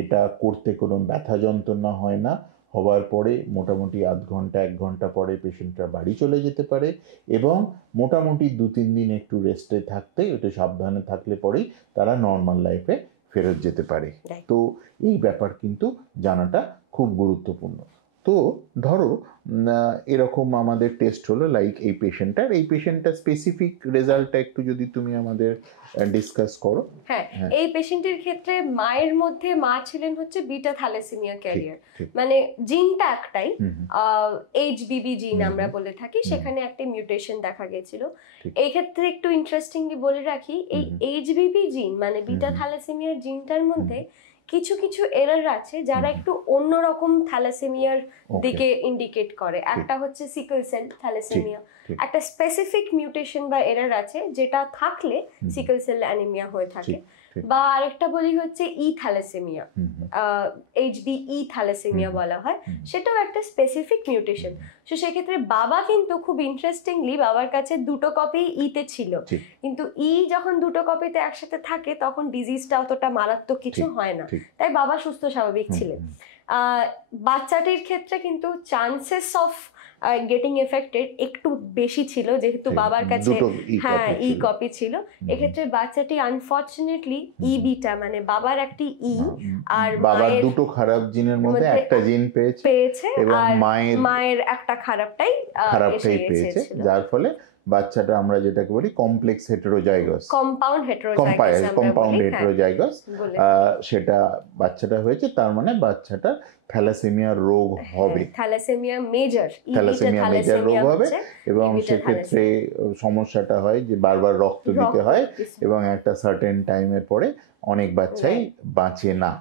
এটা করতে কোনো ব্যথা যন্ত্রণা হয় না। হওয়ার পরে মোটামুটি আধ ঘন্টা 1 ঘন্টা পরে পেশেন্টরা বাড়ি চলে যেতে পারে, এবং মোটামুটি 2-3 দিন একটু রেস্টে থাকতে, একটু সাবধানে থাকলে পরেই তারা নর্মাল লাইফে ফেরত যেতে পারে। তো এই ব্যাপার কিন্তু জানাটা খুব গুরুত্বপূর্ণ। তো ধরো এরকম আমাদের টেস্ট হলো, লাইক এই পেশেন্টটার স্পেসিফিক রেজাল্টটা একটু যদি তুমি আমাদের ডিসকাস করো। হ্যাঁ, এই পেশেন্টের ক্ষেত্রে মায়ের মধ্যে মা ছিলেন হচ্ছে বিটা থ্যালাসেমিয়া ক্যারিয়ার, মানে জিনটা একটাই, এইচবিবি জিন আমরা বলে থাকি, সেখানে একটা মিউটেশন দেখা গেছিল। এই ক্ষেত্রে একটু ইন্টারেস্টিংলি বলে রাখি, এই এইচবিবি জিন মানে বিটা থ্যালাসেমিয়ার জিনটার মধ্যে কিছু কিছু এরর আছে যারা একটু অন্যরকম থ্যালাসেমিয়ার দিকে ইন্ডিকেট করে। একটা হচ্ছে সিকল সেল থ্যালাসেমিয়া, একটা স্পেসিফিক মিউটেশন বা এরর আছে যেটা থাকলে সিকল সেল অ্যানিমিয়া হয়ে থাকে। বা আরেকটা বলি হচ্ছে ই থ্যালাসেমিয়া, এইচবিই থ্যালাসেমিয়া বলা হয়, সেটাও একটা স্পেসিফিক মিউটেশন। তো সেক্ষেত্রে বাবা কিন্তু খুব ইন্টারেস্টিংলি বাবার কাছে দুটো কপি ইতে ছিল, কিন্তু ই যখন দুটো কপিতে একসাথে থাকে তখন ডিজিজটা অতটা মারাত্মক কিছু হয় না, তাই বাবা সুস্থ স্বাভাবিক ছিলেন। বাচ্চাটির ক্ষেত্রে কিন্তু চান্সেস অফ গেটিং এফেক্টেড একটু বেশি ছিল, যেহেতু বাবার কাছে ই কপি ছিল। এক্ষেত্রে বাচ্চাটি আনফরচুনেটলি ই বিটা, মানে বাবার একটি ই আর বাবার দুটো খারাপ জিনের মধ্যে একটা জিন পেয়েছে, এবং মায়ের একটা খারাপটাই পেয়েছে, যার ফলে বাচ্চাটা আমরা যেটাকে বলি কমপ্লেক্স হেটেরোজাইগাস, কম্পাউন্ড হেটেরোজাইগাস, সেটা বাচ্চাটা হয়েছে, তার মানে বাচ্চাটা থ্যালাসেমিয়া রোগ হবে, থ্যালাসেমিয়া মেজর রোগ হবে, এবং সেক্ষেত্রে সমস্যাটা হয় যে বারবার রক্ত দিতে হয়, এবং একটা সার্টেন টাইমের পরে অনেক বাচ্চাই বাঁচে না।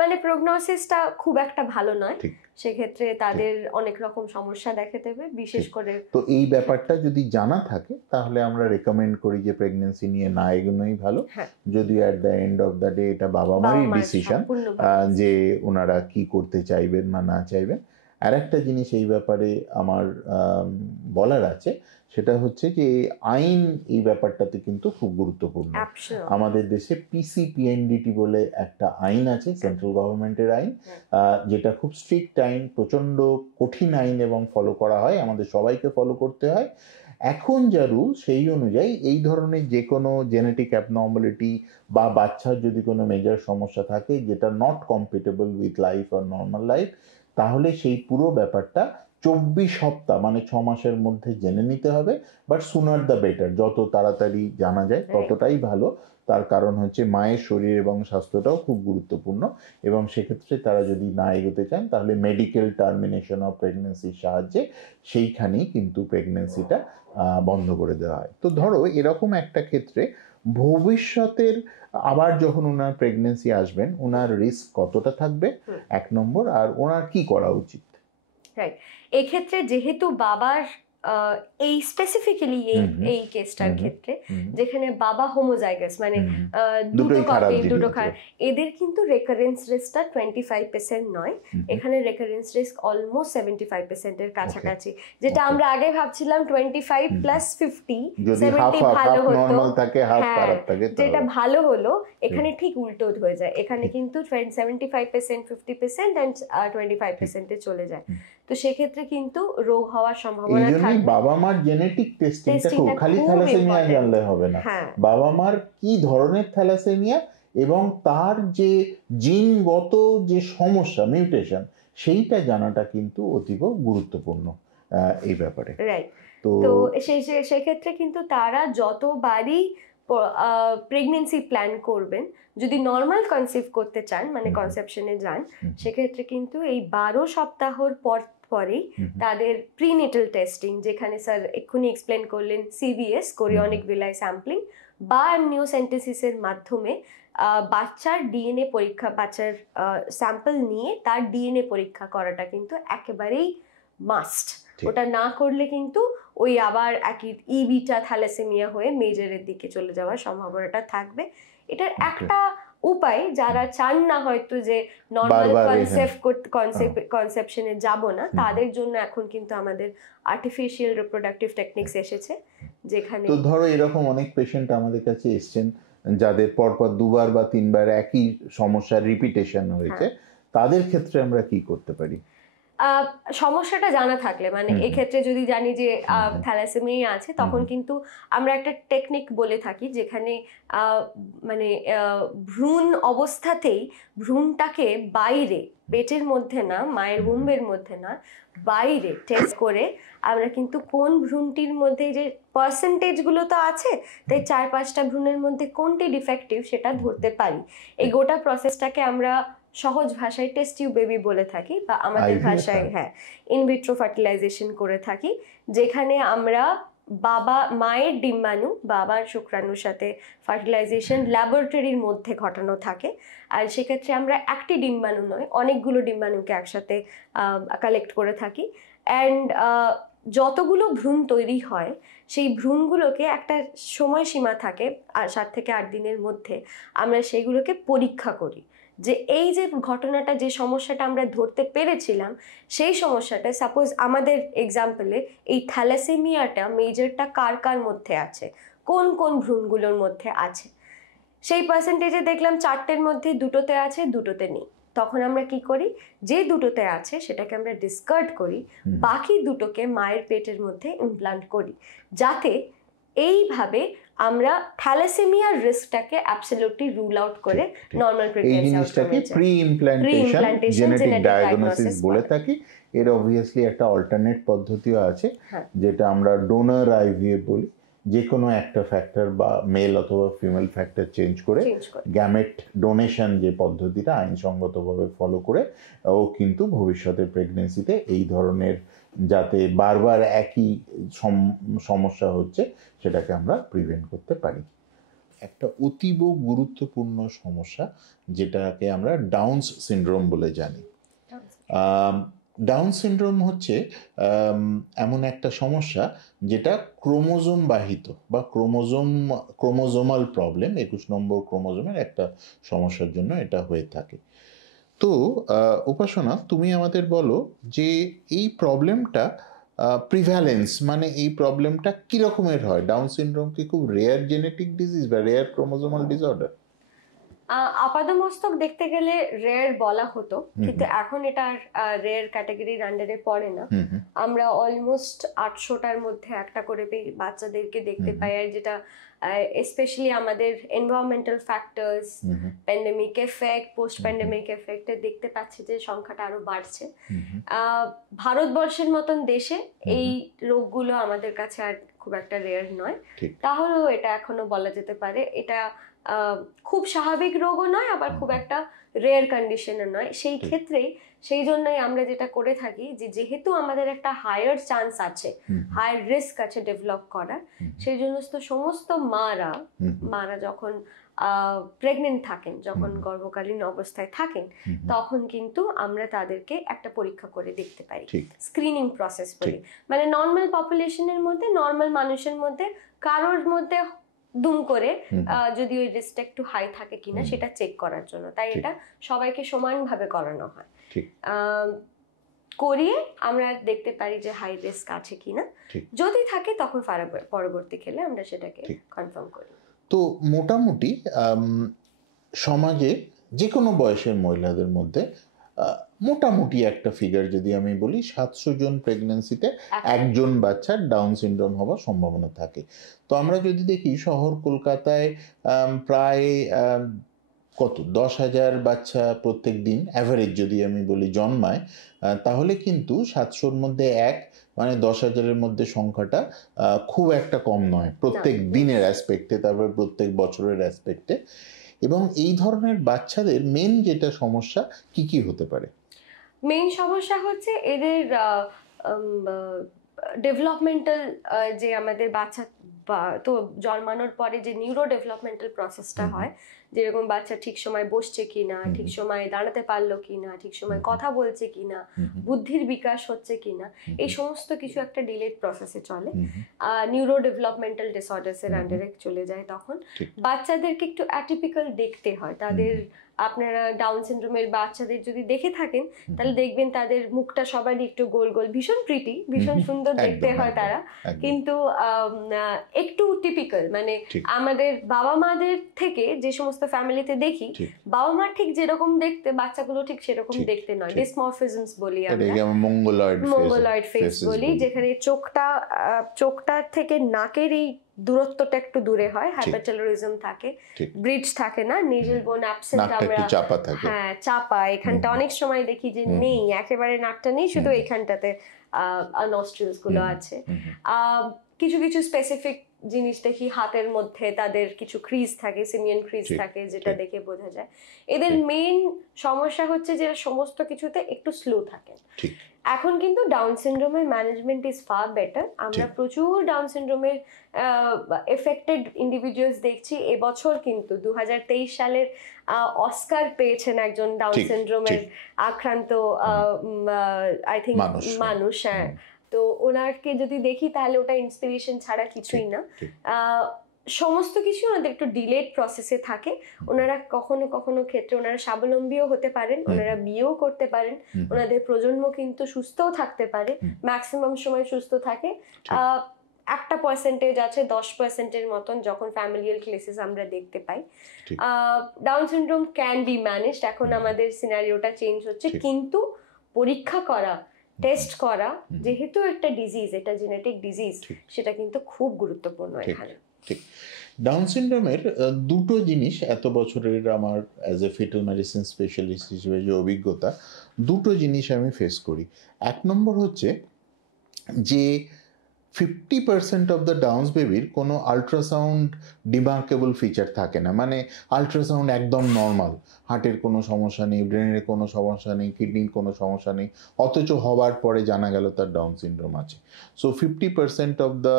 মানে প্রগনোসিসটা খুব একটা ভালো নয়, সেক্ষেত্রে তাদের অনেক রকম সমস্যা দেখা দেবে, বিশেষ করে। তো এই ব্যাপারটা যদি জানা থাকে তাহলে আমরা রেকমেন্ড করি যে প্রেগন্যান্সি নিয়ে না এগোনোই ভালো। যদিও at the end of the day এটা বাবা মারই ডিসিশন যে ওনারা কি করতে চাইবেন বা না চাইবেন। আর একটা জিনিস এই ব্যাপারে আমার বলার আছে, সেটা হচ্ছে যে আইন এই ব্যাপারটাতে কিন্তু খুব গুরুত্বপূর্ণ। আমাদের দেশে পিসিপিএনডিটি বলে একটা আইন আছে, সেন্ট্রাল গভর্নমেন্টের আইন, যেটা খুব স্ট্রিক্ট আইন, প্রচণ্ড কঠিন আইন, এবং ফলো করা হয়, আমাদের সবাইকে ফলো করতে হয়। এখন যা রুল সেই অনুযায়ী এই ধরনের যে কোনো জেনেটিক অ্যাবনর্মালিটি বা বাচ্চার যদি কোনো মেজর সমস্যা থাকে যেটা নট কম্পেটেবল উইথ লাইফ আর নর্মাল লাইফ, তাহলে সেই পুরো ব্যাপারটা 24 সপ্তাহ মানে 6 মাসের মধ্যে জেনে নিতে হবে। বাট সুনার দ্য বেটার, যত তাড়াতাড়ি জানা যায় ততটাই ভালো। তার কারণ হচ্ছে মায়ের শরীর এবং স্বাস্থ্যটাও খুব গুরুত্বপূর্ণ, এবং সেক্ষেত্রে তারা যদি না এগোতে চান তাহলে মেডিকেল টার্মিনেশন অফ প্রেগনেন্সির সাহায্যে সেইখানেই কিন্তু প্রেগনেন্সিটা বন্ধ করে দেওয়া হয়। তো ধরো এরকম একটা ক্ষেত্রে ভবিষ্যতের আবার যখন ওনার প্রেগনেন্সি আসবেন, ওনার রিস্ক কতটা থাকবে 1 নম্বর, আর ওনার কি করা উচিত? রাইট, এক্ষেত্রে যেহেতু বাবার এই স্পেসিফিক্যালি এই কেসটার ক্ষেত্রে যেখানে বাবা হোমোজাইগাস মানে দুটো কপি দুটো এদের কিন্তু রেকারেন্স রিস্কটা 25% নয়, এখানে রেকারেন্স রিস্ক অলমোস্ট 75% এর কাছাকাছি। যেটা আমরা আগে ভাবছিলাম 25 প্লাস 50 70 ভালো হতো, যেটা ভালো হলো, এখানে ঠিক উল্টো হয়ে যায়। এখানে কিন্তু 75% 50% এন্ড 25% এ চলে যায়। তো সেক্ষেত্রে কিন্তু রোগ হওয়ার সম্ভাবনা থাকে। বাবা মার জেনেটিক টেস্টিংটা খুব, খালি থ্যালাসেমিয়া জানলে হবে না, বাবা মার কি ধরনের থ্যালাসেমিয়া এবং তার যে জিনগত যে সমস্যা মিউটেশন সেইটা জানাটা কিন্তু অতীব গুরুত্বপূর্ণ এই ব্যাপারে। রাইট, তো সেক্ষেত্রে কিন্তু তারা যতবারই প্রেগনেন্সি প্ল্যান করবেন, যদি নর্মাল কনসিভ করতে চান মানে কনসেপশনে যান, সেক্ষেত্রে কিন্তু এই 12 সপ্তাহর পরেই তাদের প্রিনেটাল টেস্টিং, যেখানে স্যার এক্ষুনি এক্সপ্লেন করলেন সিভিএস কোরিয়নিক ভিলাই স্যাম্পলিং বা নিওসেন্টেসিসের মাধ্যমে বাচ্চার ডিএনএ পরীক্ষা, বাচ্চার স্যাম্পল নিয়ে তার ডিএনএ পরীক্ষা করাটা কিন্তু একেবারেই মাস্ট। ওটা না করলে কিন্তু ওই আবার একই ইবিটা থ্যালাসেমিয়া হয়ে মেজরের দিকে চলে যাওয়ার সম্ভাবনাটা থাকবে। এটার একটা উপায়, যারা চান না হয়তো যে নর্মাল কনসেপশনে যাব না, তাদের জন্য এখন কিন্তু আমাদের আর্টিফিশিয়াল রিপ্রোডাক্টিভ টেকনিক্স এসেছে, যেখানে তো ধরো এরকম অনেক পেশেন্ট আমাদের কাছে এসেছেন যাদের পরপর 2 বার বা 3 বার একই সমস্যার রিপিটেশন হয়েছে, তাদের ক্ষেত্রে আমরা কি করতে পারি? সমস্যাটা জানা থাকলে, মানে এক্ষেত্রে যদি জানি যে থ্যালাসেমিয়া আছে, তখন কিন্তু আমরা একটা টেকনিক বলে থাকি, যেখানে মানে ভ্রূণ অবস্থাতেই ভ্রূণটাকে বাইরে, পেটের মধ্যে না, মায়ের উম্বের মধ্যে না, বাইরে টেস্ট করে আমরা কিন্তু কোন ভ্রূণটির মধ্যে যে পার্সেন্টেজগুলো তো আছে, তাই 4-5টা ভ্রূণের মধ্যে কোনটি ডিফেক্টিভ সেটা ধরতে পারি। এই গোটা প্রসেসটাকে আমরা সহজ ভাষায় টেস্ট টিউব বেবি বলে থাকি, বা আমাদের ভাষায় ইনভিট্রো ফার্টিলাইজেশন করে থাকি, যেখানে আমরা মায়ের ডিম্বাণু বাবার শুক্রাণুর সাথে ফার্টিলাইজেশন ল্যাবরেটরির মধ্যে ঘটানো থাকে। আর সেক্ষেত্রে আমরা একটি ডিম্বাণু নয়, অনেকগুলো ডিম্বাণুকে একসাথে কালেক্ট করে থাকি। অ্যান্ড যতগুলো ভ্রূণ তৈরি হয়, সেই ভ্রূণগুলোকে একটা সময়সীমা থাকে 7 থেকে 8 দিনের মধ্যে আমরা সেইগুলোকে পরীক্ষা করি, যে এই যে ঘটনাটা, যে সমস্যাটা আমরা ধরতে পেরেছিলাম, সেই সমস্যাটা সাপোজ আমাদের এক্সাম্পলে এই থ্যালাসেমিয়াটা মেজরটা কার কার মধ্যে আছে, কোন কোন ভ্রূণগুলোর মধ্যে আছে, সেই পার্সেন্টেজে দেখলাম 4টের মধ্যে 2টোতে আছে, 2টোতে নেই। তখন আমরা কি করি, যে 2টোতে আছে সেটাকে আমরা ডিসকার্ড করি, বাকি 2টোকে মায়ের পেটের মধ্যে ইমপ্লান্ট করি, যাতে এইভাবে আমরা থ্যালাসেমিয়ার রিস্কটাকে অ্যাবসলিউটলি রুল আউট করে নরমাল এই প্রেগন্যান্সি জিনিসটাকে প্রি ইমপ্ল্যান্টেশন জেনেটিক ডায়াগনোসিস বলে থাকি। এর অবভিয়াসলি একটা অল্টারনেট পদ্ধতিও আছে যেটা আমরা ডোনার আইভিএফ বলি। যে কোনো একটা ফ্যাক্টর বা মেল অথবা ফিমেল ফ্যাক্টর চেঞ্জ করে গ্যামেট ডোনেশন যে পদ্ধতিটা আইনসঙ্গতভাবে ফলো করে ও কিন্তু ভবিষ্যতের প্রেগনেন্সিতে এই ধরনের যাতে বারবার একই সমস্যা হচ্ছে সেটাকে আমরা প্রিভেন্ট করতে পারি। একটা অতীব গুরুত্বপূর্ণ সমস্যা যেটাকে আমরা ডাউনস সিনড্রোম বলে জানি। ডাউন সিনড্রোম হচ্ছে এমন একটা সমস্যা যেটা ক্রোমোজোম বাহিত বা ক্রোমোজোমাল প্রবলেম, 21 নম্বর ক্রোমোজোমের একটা সমস্যার জন্য এটা হয়ে থাকে। তো উপাসনা, তুমি আমাদের বলো যে এই প্রবলেমটা প্রিভ্যালেন্স মানে এই প্রবলেমটা কি রকমের হয়? ডাউন সিনড্রোম কি খুব রেয়ার জেনেটিক ডিজিজ বা রেয়ার ক্রোমোজোমাল ডিসঅর্ডার? আপাতমস্তক দেখতে গেলে রেয়ার বলা হতো, কিন্তু এখন এটা রেয়ার ক্যাটাগরির আন্ডারে পড়ে না। আমরা অলমোস্ট 800টার মধ্যে একটা করে বাচ্চাদেরকে দেখতে পাই, আর যেটা স্পেশালি আমাদের environmental factors, pandemic effect, post pandemic এফেক্টে দেখতে পাচ্ছি যে সংখ্যাটা আরো বাড়ছে। ভারতবর্ষের মতন দেশে এই রোগগুলো আমাদের কাছে আর খুব একটা রেয়ার নয়, তাহলেও এটা এখনো বলা যেতে পারে এটা খুব স্বাভাবিক রোগও নয়, আবার খুব একটা রেয়ার কন্ডিশনও নয়। সেই ক্ষেত্রেই সেই জন্যই আমরা যেটা করে থাকি যে যেহেতু আমাদের একটা হায়ার চান্স আছে, হায়ার রিস্ক আছে ডেভেলপ করার, সেই জন্য তো সমস্ত মারা যখন প্রেগনেন্ট থাকেন, যখন গর্ভকালীন অবস্থায় থাকেন, তখন কিন্তু আমরা তাদেরকে একটা পরীক্ষা করে দেখতে পারি, স্ক্রিনিং প্রসেস বলি। মানে নর্মাল পপুলেশনের মধ্যে, নর্মাল মানুষের মধ্যে কারোর মধ্যে দুম করে যদি ওই রিস্কটা একটু হাই থাকে কিনা সেটা চেক করার জন্য। তাই এটা সবাইকে সমানভাবে করানো হয়। করিয়ে আমরা দেখতে পারি যে হাই রিস্ক আছে কিনা, যদি থাকে তখন পরবর্তী ক্ষেত্রে আমরা সেটাকে কনফার্ম করি। তো মোটামুটি সমাজে যে কোনো বয়সের মহিলাদের মধ্যে মোটামুটি একটা ফিগার যদি আমি বলি, 700 জন প্রেগন্যান্সিতে একজন বাচ্চার ডাউন সিনড্রোম হওয়ার সম্ভাবনা থাকে। তো আমরা যদি দেখি শহর কলকাতায় প্রায় 10,000 বাচ্চা প্রত্যেক দিন অ্যাভারেজ যদি আমি বলি জন্মায়, তাহলে কিন্তু 700-র মধ্যে মানে 10,000-এর মধ্যে সংখ্যাটা খুব একটা কম নয় প্রত্যেক দিনের অ্যাসপেক্টে, তারপরে প্রত্যেক বছরের অ্যাসপেক্টে। এবং এই ধরনের বাচ্চাদের মেন যেটা সমস্যা কি হতে পারে? মেইন সমস্যা হচ্ছে এদের ডেভেলপমেন্টাল, যে আমাদের বাচ্চা তো জন্মানোর পরে যে নিউরো ডেভেলপমেন্টাল প্রসেসটা হয়, যেরকম বাচ্চা ঠিক সময় বসছে কিনা, ঠিক সময় দাঁড়াতে পারলো কিনা, ঠিক সময় কথা বলছে কিনা, বুদ্ধির বিকাশ হচ্ছে কিনা, এই সমস্ত কিছু একটা ডিলেড প্রসেসে চলে, নিউরো ডেভেলপমেন্টাল ডিসঅর্ডার্স এর আন্ডারে চলে যায়। তখন বাচ্চাদেরকে একটু অ্যাটিপিক্যাল দেখতে হয়। তাদের আপনারা ডাউন সিনড্রোমের বাচ্চাদের যদি দেখে থাকেন তাহলে দেখবেন তাদের মুখটা সবারই একটু গোল গোল, ভীষণ প্রিটি, ভীষণ সুন্দর দেখতে হয় তারা, কিন্তু একটু টিপিক্যাল। মানে আমাদের বাবা মাদের থেকে যে সমস্ত ফ্যামিলিতে দেখি, বাবা মা ঠিক যেরকম দেখতে বাচ্চাগুলো ঠিক সেরকম দেখতে নয়। ডিসমরফিজমস বলি আমরা, মঙ্গলয়েড ফেস বলি, যেখানে চোখটা থেকে নাকের এই দূরত্বটা একটু দূরে হয়, হাইপারটেলোরিজম থাকে, ব্রিজ থাকে না, নেজেল বোন অ্যাবসেন্ট, আমরা চাপা এখানটা অনেক সময় দেখি যে নেই, একেবারে নাকটা নেই, শুধু এইখানটাতে নস্ট্রিলস গুলো আছে। কিছু কিছু স্পেসিফিক জিনিস দেখি, হাতের মধ্যে তাদের কিছু ক্রিজ থাকে, সিমিয়ান ক্রিজ থাকে, যেটা দেখে বোঝা যায়। এদের মেইন সমস্যা হচ্ছে যে সমস্ত কিছুতে একটু স্লো থাকে। এখন কিন্তু ডাউন সিনড্রোমের ম্যানেজমেন্ট ইজ ফার বেটার। আমরা প্রচুর ডাউন সিনড্রোমের এফেক্টেড ইন্ডিভিজুয়ালস দেখছি। এবছর কিন্তু 2023 সালের অস্কার পেয়েছেন একজন ডাউন সিনড্রোমের আক্রান্ত আই থিঙ্ক মানুষ। হ্যাঁ, তো ওনাকে যদি দেখি তাহলে ওটা ইন্সপিরেশন ছাড়া কিছুই না। সমস্ত কিছু ওনাদের একটু ডিলেড প্রসেসে থাকে। ওনারা কখনো কখনো ক্ষেত্রে ওনারা স্বাবলম্বীও হতে পারেন, ওনারা বিয়েও করতে পারেন, ওনাদের প্রজন্ম কিন্তু সুস্থও থাকতে পারে, ম্যাক্সিমাম সময় সুস্থ থাকে। একটা পার্সেন্টেজ আছে 10%-এর মতন যখন ফ্যামিলিয়াল কেসেস আমরা দেখতে পাই। Down syndrome can be managed. এখন আমাদের সিনারিওটা চেঞ্জ হচ্ছে, কিন্তু পরীক্ষা করা টেস্ট করা, যেহেতু একটা ডিজিজ, এটা জেনেটিক ডিজিজ, সেটা কিন্তু খুব গুরুত্বপূর্ণ এখানে। ঠিক। ডাউন সিনড্রোমের দুটো জিনিস এত বছরের আমার as a fetal medicine specialist হিসেবে যে অভিজ্ঞতা, দুটো জিনিস আমি ফেস করি। এক নম্বর হচ্ছে যে 50% অফ দ্য ডাউন্স বেবির কোনো আলট্রাসাউন্ড ডিমার্কেবল ফিচার থাকে না, মানে আলট্রাসাউন্ড একদম নর্মাল, হার্টের কোনো সমস্যা নেই, ব্রেনের কোনো সমস্যা নেই, কিডনির কোনো সমস্যা নেই, অথচ হওয়ার পরে জানা গেল তার ডাউন সিনড্রোম আছে। সো 50% অফ দ্য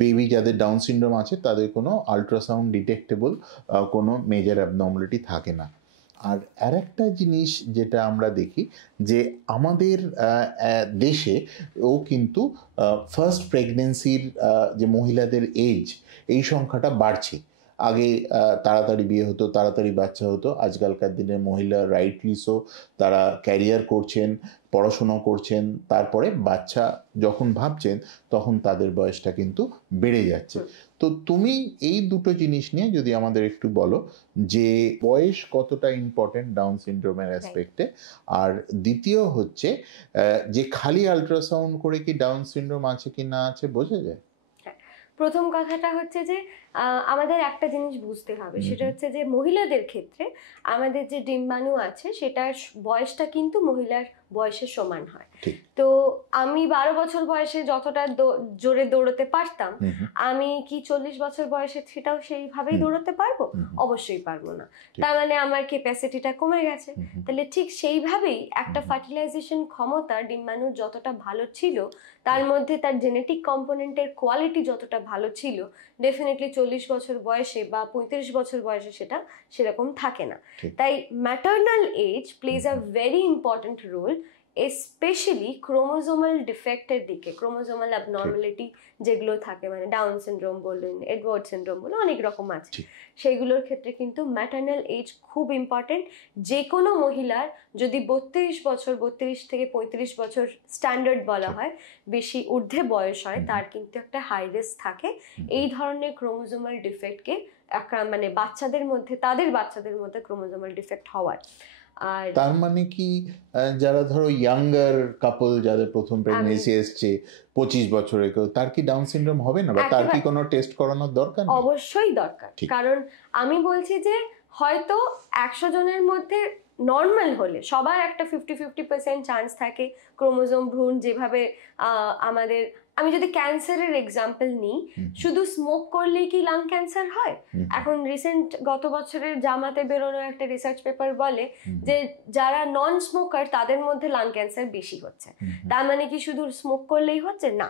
বেবি যাদের ডাউন সিনড্রোম আছে তাদের কোনো আলট্রাসাউন্ড ডিটেক্টেবল কোনো মেজর অ্যাবনর্মালিটি থাকে না। আর আরেকটা জিনিস যেটা আমরা দেখি যে আমাদের দেশে ও কিন্তু ফার্স্ট প্রেগনেন্সির যে মহিলাদের এজ, এই সংখ্যাটা বাড়ছে। আগে তাড়াতাড়ি বিয়ে হতো, তাড়াতাড়ি বাচ্চা হতো, আজকালকার দিনে মহিলা রাইটলি সো তারা ক্যারিয়ার করছেন, পড়াশুনো করছেন, তারপরে বাচ্চা যখন ভাবছেন তখন তাদের বয়সটা কিন্তু বেড়ে যাচ্ছে। তো তুমি এই দুটো জিনিস নিয়ে যদি আমাদের একটু বলো যে বয়স কতটা ইম্পর্টেন্ট ডাউন সিনড্রোমের অ্যাসপেক্টে, আর দ্বিতীয় হচ্ছে যে খালি আলট্রাসাউন্ড করে কি ডাউন সিনড্রোম আছে কি না আছে বোঝা যায়? প্রথম কথাটা হচ্ছে যে আমাদের একটা জিনিস বুঝতে হবে, সেটা হচ্ছে যে মহিলাদের ক্ষেত্রে আমাদের যে ডিম্বাণু আছে সেটার বয়সটা কিন্তু মহিলার বয়সের সমান হয়। তো আমি 12 বছর বয়সে যতটা জোরে দৌড়তে পারতাম, আমি কি 40 বছর বয়সে সেটাও সেইভাবেই দৌড়তে পারবো? অবশ্যই পারবো না। তার মানে আমার ক্যাপাসিটিটা কমে গেছে। তাহলে ঠিক সেইভাবেই একটা ফার্টিলাইজেশন ক্ষমতা ডিম্বাণুর যতটা ভালো ছিল, তার মধ্যে তার জেনেটিক কম্পোনেন্টের কোয়ালিটি যতটা ভালো ছিল, ডেফিনেটলি 40 বছর বয়সে বা 35 বছর বয়সে সেটা সেরকম থাকে না। তাই maternal age plays a very important role, specially chromosomal ডিফেক্টের দিকে, ক্রোমোজোমাল অ্যাবনর্মালিটি যেগুলো থাকে, মানে ডাউন সিনড্রোম বলুন, এডওয়ার্ড সিনড্রোম বলুন, অনেক রকম আছে, সেইগুলোর ক্ষেত্রে কিন্তু ম্যাটার্নাল এজ খুব ইম্পর্টেন্ট। যে কোনো মহিলার যদি 32 বছর, 32 থেকে 35 বছর স্ট্যান্ডার্ড বলা হয়, বেশি ঊর্ধ্বে বয়স হয়, তার কিন্তু একটা হাই রিস্ক থাকে এই ধরনের ক্রোমোজোমাল ডিফেক্টকে, মানে বাচ্চাদের মধ্যে, তাদের বাচ্চাদের মধ্যে ক্রোমোজোমাল ডিফেক্ট হওয়ার। আর তার মানে কি যারা ধরো ইয়াঙ্গার কাপল, যাদের প্রথম প্রেগন্যান্সি এসছে 25 বছরের, তার কি ডাউন সিনড্রোম হবে না, বা তার কি কোনো টেস্ট করানোর দরকার নেই? অবশ্যই দরকার, কারণ আমি বলছি যে হয়তো 100 জনের মধ্যে নর্মাল হলে সবার একটা 50-50% চান্স থাকে ক্রোমোজোম ভ্রূণ যেভাবে আমাদের, আমি যদি ক্যান্সারের এক্সাম্পল নিই, শুধু স্মোক করলেই কি লাং ক্যান্সার হয়? এখন রিসেন্ট গত বছরের জামাতে বেরোনো একটা রিসার্চ পেপার বলে যে যারা নন স্মোকার তাদের মধ্যে লাং ক্যান্সার বেশি হচ্ছে। তার মানে কি শুধু স্মোক করলেই হচ্ছে? না,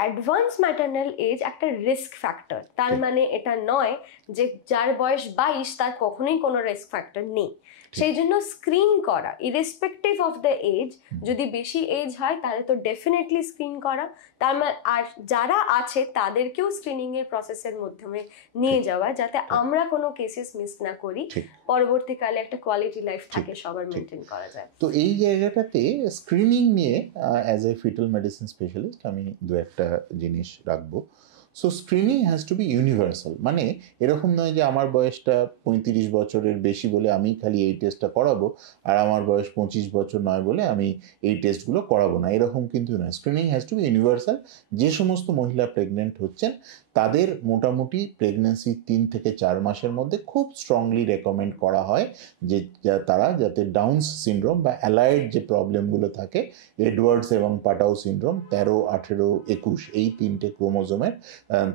অ্যাডভান্স ম্যাটার্নাল এজ একটা রিস্ক ফ্যাক্টর। তার মানে এটা নয় যে যার বয়স 22 তার কখনোই কোনো রিস্ক ফ্যাক্টর নেই। সেই জন্য স্ক্রিন করা, ইরেসপেক্টিভ অফ দ্য এজ, যদি বেশি এজ হয় তাহলে তো ডেফিনেটলি স্ক্রিন করা। তার মানে আর যারা আছে তাদেরকেও স্ক্রিনিং এর প্রসেসের মাধ্যমে নিয়ে যাওয়া, যাতে আমরা কোনো কেসেস মিস না করি, পরবর্তীকালে একটা কোয়ালিটি লাইফ থাকে সবার মেনটেন করা যায়। তো এই জায়গাটাতে স্ক্রিনিং নিয়ে as a fetal medicine specialist আমি দু একটা জিনিস রাখবো। So screening has to be universal, মানে এরকম নয় যে আমার বয়সটা 35 বছরের বেশি বলে আমি খালি এই টেস্টটা করাবো, আর আমার বয়স 25 বছর নয় বলে আমি এই টেস্টগুলো করাবো না, এরকম কিন্তু নয়। Screening has to be universal. যে সমস্ত মহিলা প্রেগনেন্ট হচ্ছেন তাদের মোটামুটি প্রেগনেন্সি 3 থেকে 4 মাসের মধ্যে খুব স্ট্রংলি রেকমেন্ড করা হয় যে তারা যাতে ডাউন সিনড্রোম বা অ্যালাইড যে প্রবলেমগুলো থাকে, এডওয়ার্ডস এবং পাটাউ সিনড্রোম 13, 18, 21, এই 3টে ক্রোমোজোমের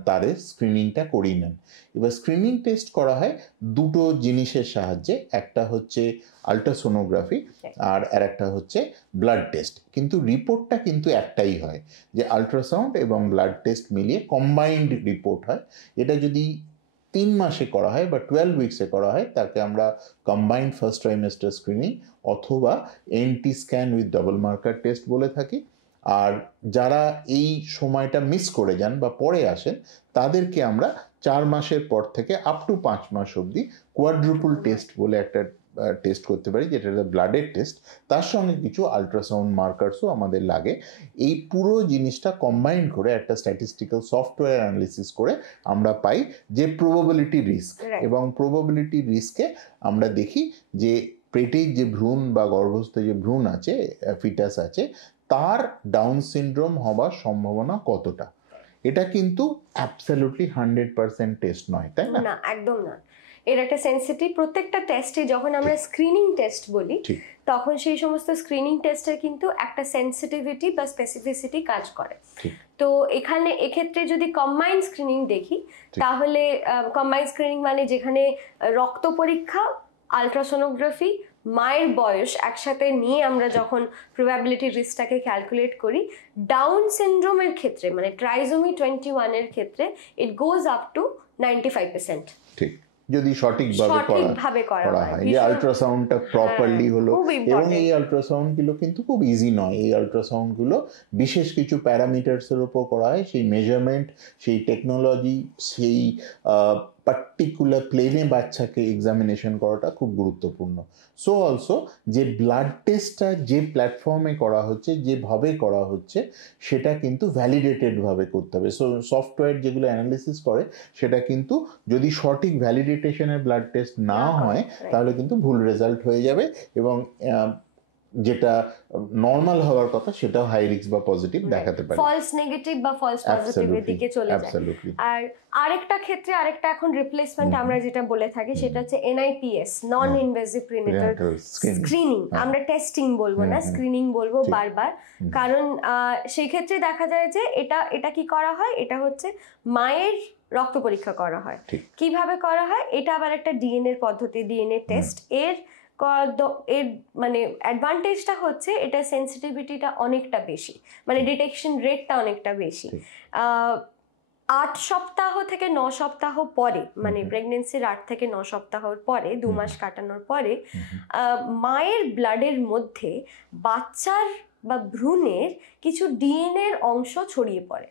তাদের স্ক্রিনিংটা করিয়ে নেন। এবার স্ক্রিনিং টেস্ট করা হয় দুটো জিনিসের সাহায্যে, একটা হচ্ছে আল্ট্রাসোনোগ্রাফি আর একটা হচ্ছে ব্লাড টেস্ট। কিন্তু রিপোর্টটা কিন্তু একটাই হয়, যে আল্ট্রাসাউন্ড এবং ব্লাড টেস্ট মিলিয়ে কম্বাইন্ড রিপোর্ট হয়। এটা যদি 3 মাসে করা হয় বা 12 উইকসে করা হয় তাকে আমরা কম্বাইন্ড ফার্স্ট ট্রাইমেস্টার স্ক্রিনিং অথবা NT scan with double marker test বলে থাকি। আর যারা এই সময়টা মিস করে যান বা পরে আসেন তাদেরকে আমরা 4 মাসের পর থেকে আপ টু 5 মাস অবধি কোয়াড্রুপল টেস্ট বলে একটা টেস্ট করতে পারি, যেটা ব্লাডের টেস্ট, তার সঙ্গে কিছু আলট্রাসাউন্ড মার্কার্সও আমাদের লাগে। এই পুরো জিনিসটা কম্বাইন করে একটা স্ট্যাটিস্টিক্যাল সফটওয়্যার অ্যানালিসিস করে আমরা পাই যে প্রবাবিলিটি রিস্ক, এবং প্রবাবিলিটি রিস্কে আমরা দেখি যে পেটের যে ভ্রূণ বা গর্ভস্থ যে ভ্রূণ আছে, ফিটাস আছে, তার ডাউন সিনড্রোম হবার সম্ভাবনা কতটা। এটা কিন্তু অ্যাবসলিউটলি 100% টেস্ট নয়, তাই না? না, একদম না। এর একটা সেন্সিটিভ, প্রত্যেকটা টেস্টে যখন আমরা স্ক্রিনিং টেস্ট বলি তখন সেই সমস্ত স্ক্রিনিং টেস্টের কিন্তু একটা সেন্সিটিভিটি বা স্পেসিফিসিটি কাজ করে। তো এখানে এক্ষেত্রে যদি কম্বাইন্ড স্ক্রিনিং দেখি তাহলে কম্বাইন্ড স্ক্রিনিং মানে যেখানে রক্ত পরীক্ষা, আলট্রাসোনোগ্রাফি, মায়ের বয়স একসাথে নিয়ে আমরা যখন প্রবাবিলিটি রিস্কটাকে ক্যালকুলেট করি, ডাউন সিনড্রোমের ক্ষেত্রে মানে ট্রাইজোমি 21 এর ক্ষেত্রে ইট গোজ আপ টু 95%। ঠিক, যদি সঠিকভাবে করা হয়, যে আল্ট্রাসাউন্ডটা প্রপারলি হলো। এবং এই আল্ট্রাসাউন্ড গুলো কিন্তু খুব ইজি নয়। এই আল্ট্রাসাউন্ড গুলো বিশেষ কিছু প্যারামিটার্স এর উপর করা হয়, সেই মেজারমেন্ট, সেই টেকনোলজি, সেই পার্টিকুলার প্লেনে বাচ্চাকে এক্সামিনেশন করাটা খুব গুরুত্বপূর্ণ। সো অলসো যে ব্লাড টেস্টটা যে প্ল্যাটফর্মে করা হচ্ছে, যেভাবে করা হচ্ছে, সেটা কিন্তু ভ্যালিডেটেড ভাবে করতে হবে। সো সফটওয়্যার যেগুলো অ্যানালিসিস করে সেটা কিন্তু যদি সঠিক ভ্যালিডেটেশনের ব্লাড টেস্ট না হয় তাহলে কিন্তু ভুল রেজাল্ট হয়ে যাবে, এবং যেটা নরমাল হওয়ার কথা সেটাও হাই রিস্ক বা পজিটিভ দেখাতে পারে, ফলস নেগেটিভ বা ফলস পজিটিভের দিকে চলে যায়। আর আরেকটা ক্ষেত্রে আরেকটা এখন রিপ্লেসমেন্ট আমরা যেটা বলে থাকি সেটা হচ্ছে NIPS, non invasive prenatal screening. আমরা টেস্টিং বলবো না, স্ক্রিনিং বলবো বারবার, কারণ সেই ক্ষেত্রে দেখা যায় যে এটা কি করা হয়, এটা হচ্ছে মায়ের রক্ত পরীক্ষা করা হয়। কিভাবে করা হয়, এটা আবার একটা ডিএনএ পদ্ধতি, ডিএনএ টেস্ট। এর মানে অ্যাডভান্টেজটা হচ্ছে এটা সেন্সিটিভিটিটা অনেকটা বেশি, মানে ডিটেকশন রেটটা অনেকটা বেশি। 8 সপ্তাহ থেকে 9 সপ্তাহ পরে, মানে প্রেগনেন্সির 8 থেকে 9 সপ্তাহর পরে, 2 মাস কাটানোর পরে মায়ের ব্লাডের মধ্যে বাচ্চার বা ভ্রূণের কিছু ডিএনএর অংশ ছড়িয়ে পড়ে।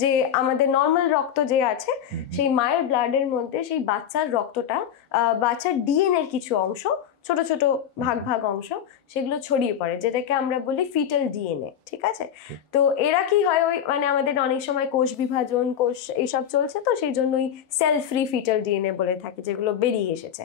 যে আমাদের নর্মাল রক্ত যে আছে সেই মায়ের ব্লাডের মধ্যে সেই বাচ্চার রক্তটা, বাচ্চার ডিএনএর কিছু অংশ, ছোট ছোট ভাগ অংশ, সেগুলো ছড়িয়ে পড়ে, যেটাকে আমরা বলি ফিটাল ডিএনএ। ঠিক আছে, তো এরা কি হয়, ওই মানে আমাদের অনেক সময় কোষ বিভাজন, কোষ এইসব চলছে, তো সেই জন্যই সেল ফ্রি ফিটাল ডিএনএ বলে থাকি, যেগুলো বেরিয়ে এসেছে।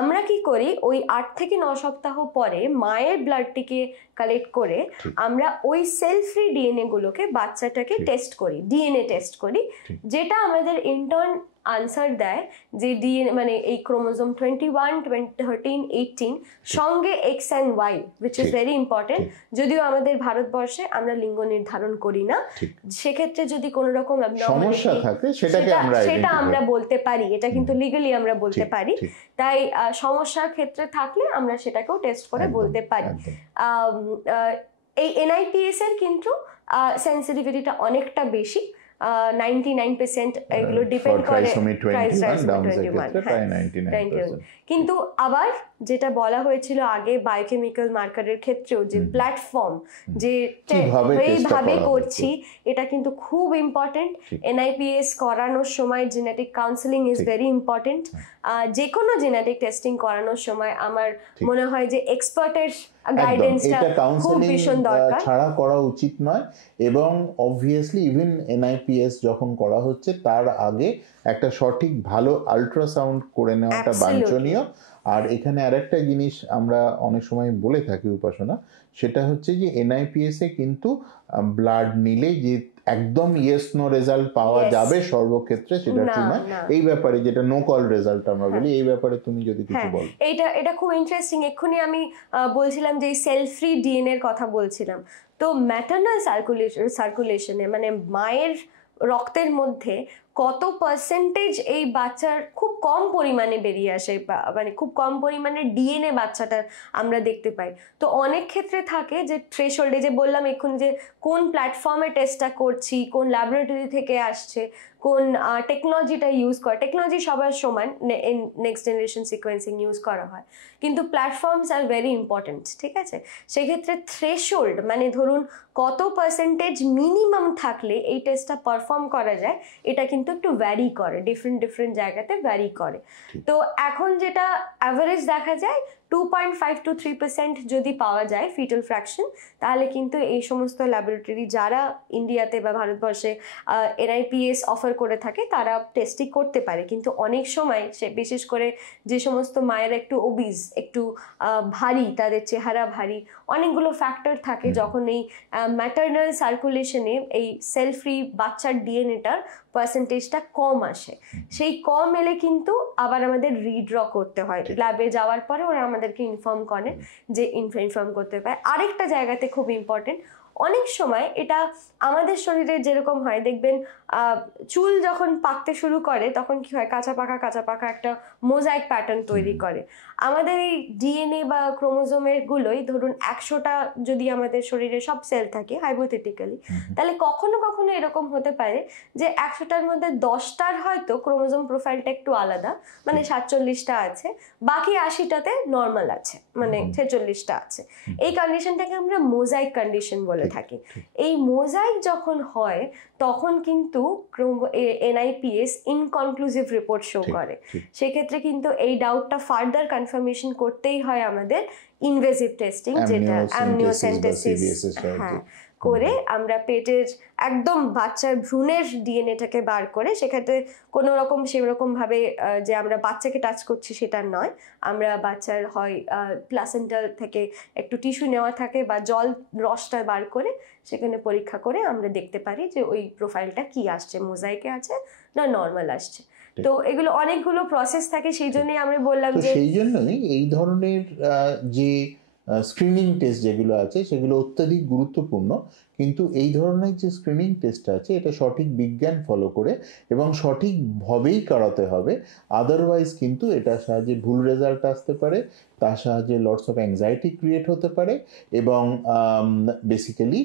আমরা কি করি, ওই 8 থেকে 9 সপ্তাহ পরে মায়ের ব্লাডটিকে কালেক্ট করে আমরা ওই সেল ফ্রি ডিএনএ গুলোকে বাচ্চাটাকে টেস্ট করি, ডিএনএ টেস্ট করি, যেটা আমাদের ইন্টার্ন আনসার দেয় যে ডিএনএ মানে এই ক্রোমোজোম 21, 13, 18 সঙ্গে X and Y, which is very important। যদিও আমাদের ভারতবর্ষে আমরা লিঙ্গ নির্ধারণ করি না, সেক্ষেত্রে যদি কোনো রকম সমস্যা থাকে সেটা আমরা বলতে পারি, এটা কিন্তু লিগালি আমরা বলতে পারি। তাই সমস্যার ক্ষেত্রে থাকলে আমরা সেটাকেও টেস্ট করে বলতে পারি। এই NIPS এর কিন্তু সেন্সিটিভিটিটা অনেকটা বেশি, 99% এগুলো ডিপেন্ড করে কিন্তু আবার যেটা বলা হয়েছিল আগে বায়োকেমিক্যাল মার্কারের ক্ষেত্রেও, যে প্ল্যাটফর্ম যে এইভাবে করছি, এটা কিন্তু খুব ইম্পর্টেন্ট। NIPS করানোর সময় genetic counselling is very important. যে কোনো জেনেটিক টেস্টিং করানোর সময় আমার মনে হয় যে এক্সপার্টের গাইডেন্সটা খুব ভীষণ দরকার, ছাড়া করা উচিত নয়। এবং অবভিয়াসলি ইভেন NIPS যখন করা হচ্ছে তার আগে একটা সঠিক ভালো আল্ট্রাসাউন্ড করে নেওয়াটা বাঞ্ছনীয়। আর এখানে আরেকটা জিনিস আমরা অনেক সময় বলে থাকি উপাসনা, সেটা হচ্ছে যে NIPS এ কিন্তু ব্লাড নিলে যে একদম ইয়েস নো রেজাল্ট পাওয়া যাবে সর্বক্ষেত্রে সেটা ঠিক নয়। এই ব্যাপারে যেটা নো কল রেজাল্ট আমরা বলি, এই ব্যাপারে তুমি যদি কিছু বলো। এটা খুব ইন্টারেস্টিং। এক্ষুনি আমি বলছিলাম যে সেল ফ্রি ডিএনএ এর কথা বলছিলাম, তো ম্যাটারনাল সার্কুলেশনে মানে মায়ের রক্তের মধ্যে কত পার্সেন্টেজ এই বাচ্চার খুব কম পরিমাণে বেরিয়ে আসে, মানে খুব কম পরিমাণে ডিএনএ বাচ্চাটার আমরা দেখতে পাই। তো অনেক ক্ষেত্রে থাকে যে থ্রেশহোল্ডে, যে বললাম এখন যে কোন প্ল্যাটফর্মে টেস্টটা করছি, কোন ল্যাবরেটরি থেকে আসছে, কোন টেকনোলজিটা ইউজ করে, টেকনোলজি সবার সমান, নেক্সট জেনারেশন সিকোয়েন্সিং ইউজ করা হয়, কিন্তু প্ল্যাটফর্মস আর ভেরি ইম্পর্টেন্ট। ঠিক আছে, সেক্ষেত্রে থ্রেশহোল্ড মানে ধরুন কত পার্সেন্টেজ মিনিমাম থাকলে এই টেস্টটা পারফর্ম করা যায়, এটা কিন্তু একটু ভ্যারি করে, ডিফারেন্ট জায়গাতে ভ্যারি করে। তো এখন যেটা অ্যাভারেজ দেখা যায় 2.5 to 3% যদি পাওয়া যায় ফিটাল ফ্র্যাকশন, তাহলে কিন্তু এই সমস্ত ল্যাবরেটরি যারা ইন্ডিয়াতে বা ভারতবর্ষে NIPS অফার করে থাকে তারা টেস্টটি করতে পারে। কিন্তু অনেক সময় সে বিশেষ করে যে সমস্ত মায়েরা একটু ওবিজ, একটু ভারী, তাদের চেহারা ভারী, অনেকগুলো ফ্যাক্টর থাকে, যখন এই ম্যাটারনাল সার্কুলেশনে এই সেল ফ্রি বাচ্চার ডিএনএটার পার্সেন্টেজটা কম আসে, সেই কম এলে কিন্তু আবার আমাদের রিড্র করতে হয়। ল্যাবে যাওয়ার পরে ওরা আমাদেরকে ইনফর্ম করে যে ইনফর্ম করতে পারে। আরেকটা জায়গাতে খুব ইম্পর্টেন্ট, অনেক সময় এটা আমাদের শরীরে যেরকম হয় দেখবেন, চুল যখন পাকতে শুরু করে তখন কি হয়, কাঁচা পাকা একটা মোজাইক প্যাটার্ন তৈরি করে। আমাদের এই ডিএনএ বা ক্রোমোজোমের গুলোই ধরুন 100টা যদি আমাদের শরীরে সব সেল থাকে হাইপোথেটিক্যালি, তাহলে কখনো কখনো এরকম হতে পারে যে 100টার মধ্যে 10টার হয়তো ক্রোমোজোম প্রোফাইলটা একটু আলাদা, মানে 47টা আছে, বাকি 80টাতে নর্মাল আছে, মানে 46টা আছে। এই কন্ডিশনটাকে আমরা মোজাইক কন্ডিশন বলে থাকি। এই মোজাইক যখন হয় তখন কিন্তু NIPS ইনকনক্লুসিভ রিপোর্ট শো করে। সেক্ষেত্রে কিন্তু এই ডাউটটা ফার্দার কনফার্মেশন করতেই হয় আমাদের ইনভেসিভ টেস্টিং, যেটা অ্যামনিওসেন্টেসিস করে আমরা পেটের একদম বাচ্চার ভ্রূণের ডিএনএটাকে বার করে, সেক্ষেত্রে কোনো রকম সেরকম ভাবে যে আমরা বাচ্চাকে টাচ করছি সেটা নয়, আমরা বাচ্চার হয় প্লাসেন্টাল থেকে একটু টিস্যু নেওয়া থাকে বা জল রসটা বার করে সেখানে পরীক্ষা করে আমরা দেখতে পারি যে ওই প্রোফাইলটা কি আসছে, মোজাইকে আছে না নর্মাল আসছে। তো এগুলো অনেকগুলো প্রসেস থাকে, সেই জন্যই আমি বললাম যে সেই জন্যই এই ধরনের যে স্ক্রিনিং টেস্ট যেগুলো আছে সেগুলো অত্যাধিক গুরুত্বপূর্ণ। কিন্তু এই ধরনের যে স্ক্রিনিং টেস্ট আছে এটা সঠিক বিজ্ঞান ফলো করে এবং সঠিকভাবেই করাতে হবে, আদারওয়াইজ কিন্তু এটার সাহায্যে ভুল রেজাল্ট আসতে পারে, তার সাহায্যে লটস অফ অ্যাংজাইটি ক্রিয়েট হতে পারে এবং বেসিক্যালি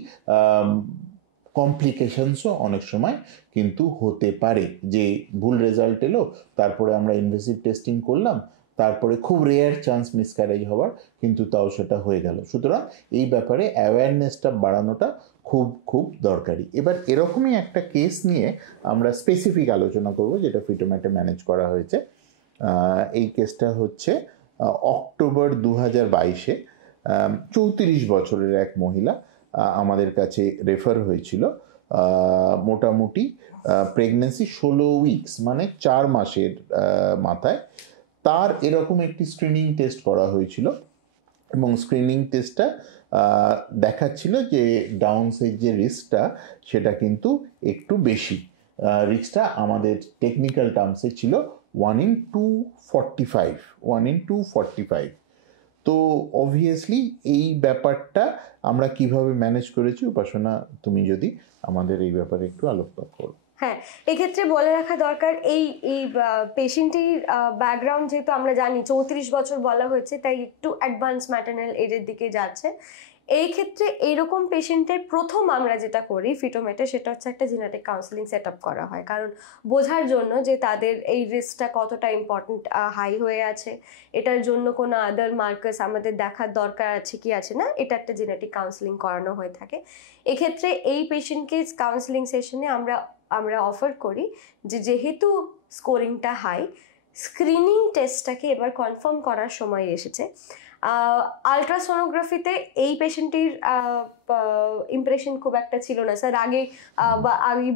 কমপ্লিকেশনসও অনেক সময় কিন্তু হতে পারে। যে ভুল রেজাল্ট এলো, তারপরে আমরা ইনভেসিভ টেস্টিং করলাম, তারপরে খুব রেয়ার চান্স মিসক্যারেজ হওয়ার, কিন্তু তাও সেটা হয়ে গেল। সুতরাং এই ব্যাপারে অ্যাওয়ারনেসটা বাড়ানোটা খুব খুব দরকারি। এবার এরকমই একটা কেস নিয়ে আমরা স্পেসিফিক আলোচনা করব, যেটা ফিটোম্যাটে ম্যানেজ করা হয়েছে। এই কেসটা হচ্ছে অক্টোবর 2022-এ 34 বছরের এক মহিলা আমাদের কাছে রেফার হয়েছিল। মোটামুটি প্রেগনেন্সি 16 উইকস, মানে 4 মাসের মাথায় তার এরকম একটি স্ক্রিনিং টেস্ট করা হয়েছিল এবং স্ক্রিনিং টেস্টটা দেখাচ্ছিল যে ডাউনসের যে রিস্কটা সেটা কিন্তু একটু বেশি। রিস্কটা আমাদের টেকনিক্যাল টার্মসে ছিল 1 in 245। তো অবভিয়াসলি এই ব্যাপারটা আমরা কিভাবে ম্যানেজ করেছি, উপাসনা তুমি যদি আমাদের এই ব্যাপারে একটু আলোকপাত করো। হ্যাঁ, এক্ষেত্রে বলে রাখা দরকার, এই পেশেন্টটির ব্যাকগ্রাউন্ড যেহেতু আমরা জানি 34 বছর বলা হয়েছে, তাই একটু অ্যাডভান্স ম্যাটারনাল এজের দিকে যাচ্ছে। এই ক্ষেত্রে এইরকম পেশেন্টের প্রথম আমরা যেটা করি ফিটোমেটে, সেটা হচ্ছে একটা জেনেটিক কাউন্সেলিং সেট আপ করা হয়, কারণ বোঝার জন্য যে তাদের এই রিস্কটা কতটা ইম্পর্টেন্ট হাই হয়ে আছে, এটার জন্য কোনো আদার মার্কার্স আমাদের দেখার দরকার আছে কি আছে না, এটা একটা জেনেটিক কাউন্সেলিং করানো হয়ে থাকে। এক্ষেত্রে এই পেশেন্টকে কাউন্সেলিং সেশনে আমরা অফার করি যে যেহেতু স্কোরিংটা হাই, স্ক্রিনিং টেস্টটাকে এবার কনফার্ম করার সময় এসেছে। আলট্রাসোনোগ্রাফিতে এই পেশেন্টটির ইমপ্রেশন খুব একটা ছিল না স্যার। আগে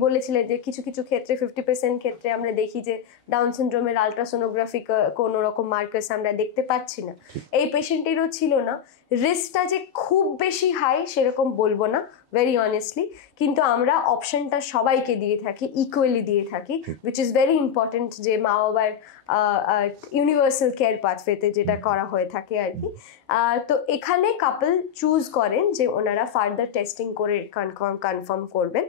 বলেছিলেন যে কিছু কিছু ক্ষেত্রে 50% ক্ষেত্রে আমরা দেখি যে ডাউন সিনড্রোমের আলট্রাসোনোগ্রাফি কোনো রকম মার্কার্স আমরা দেখতে পাচ্ছি না, এই পেশেন্টেরও ছিল না। রিস্কটা যে খুব বেশি হাই সেরকম বলবো না ভেরি অনেস্টলি, কিন্তু আমরা অপশনটা সবাইকে দিয়ে থাকি, ইকুয়ালি দিয়ে থাকি, উইচ ইজ ভেরি ইম্পর্টেন্ট, যে মা বাবার ইউনিভার্সাল কেয়ার পাথওয়েতে যেটা করা হয়ে থাকে আর কি। তো এখানে কাপল চুজ করেন যে ওনারা ফার্দার টেস্টিং করে কনফার্ম করবেন,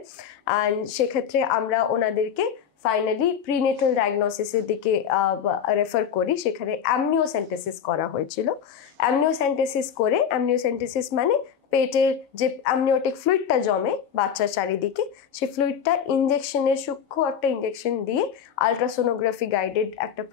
অ্যান্ড সেক্ষেত্রে আমরা ওনাদেরকে ফাইনালি প্রিনেটাল ডায়াগনোসিসের দিকে রেফার করি। সেখানে অ্যামনিওসেন্টেসিস করা হয়েছিল। অ্যামনিওসেন্টেসিস মানে পেটের যে অ্যামনিওটিক ফ্লুইডটা জমে বাচ্চার চারিদিকে, সেই ফ্লুইডটা সূক্ষ্ম একটা ইঞ্জেকশন দিয়ে আলট্রাসোনোগ্রাফি গাইডেড একটা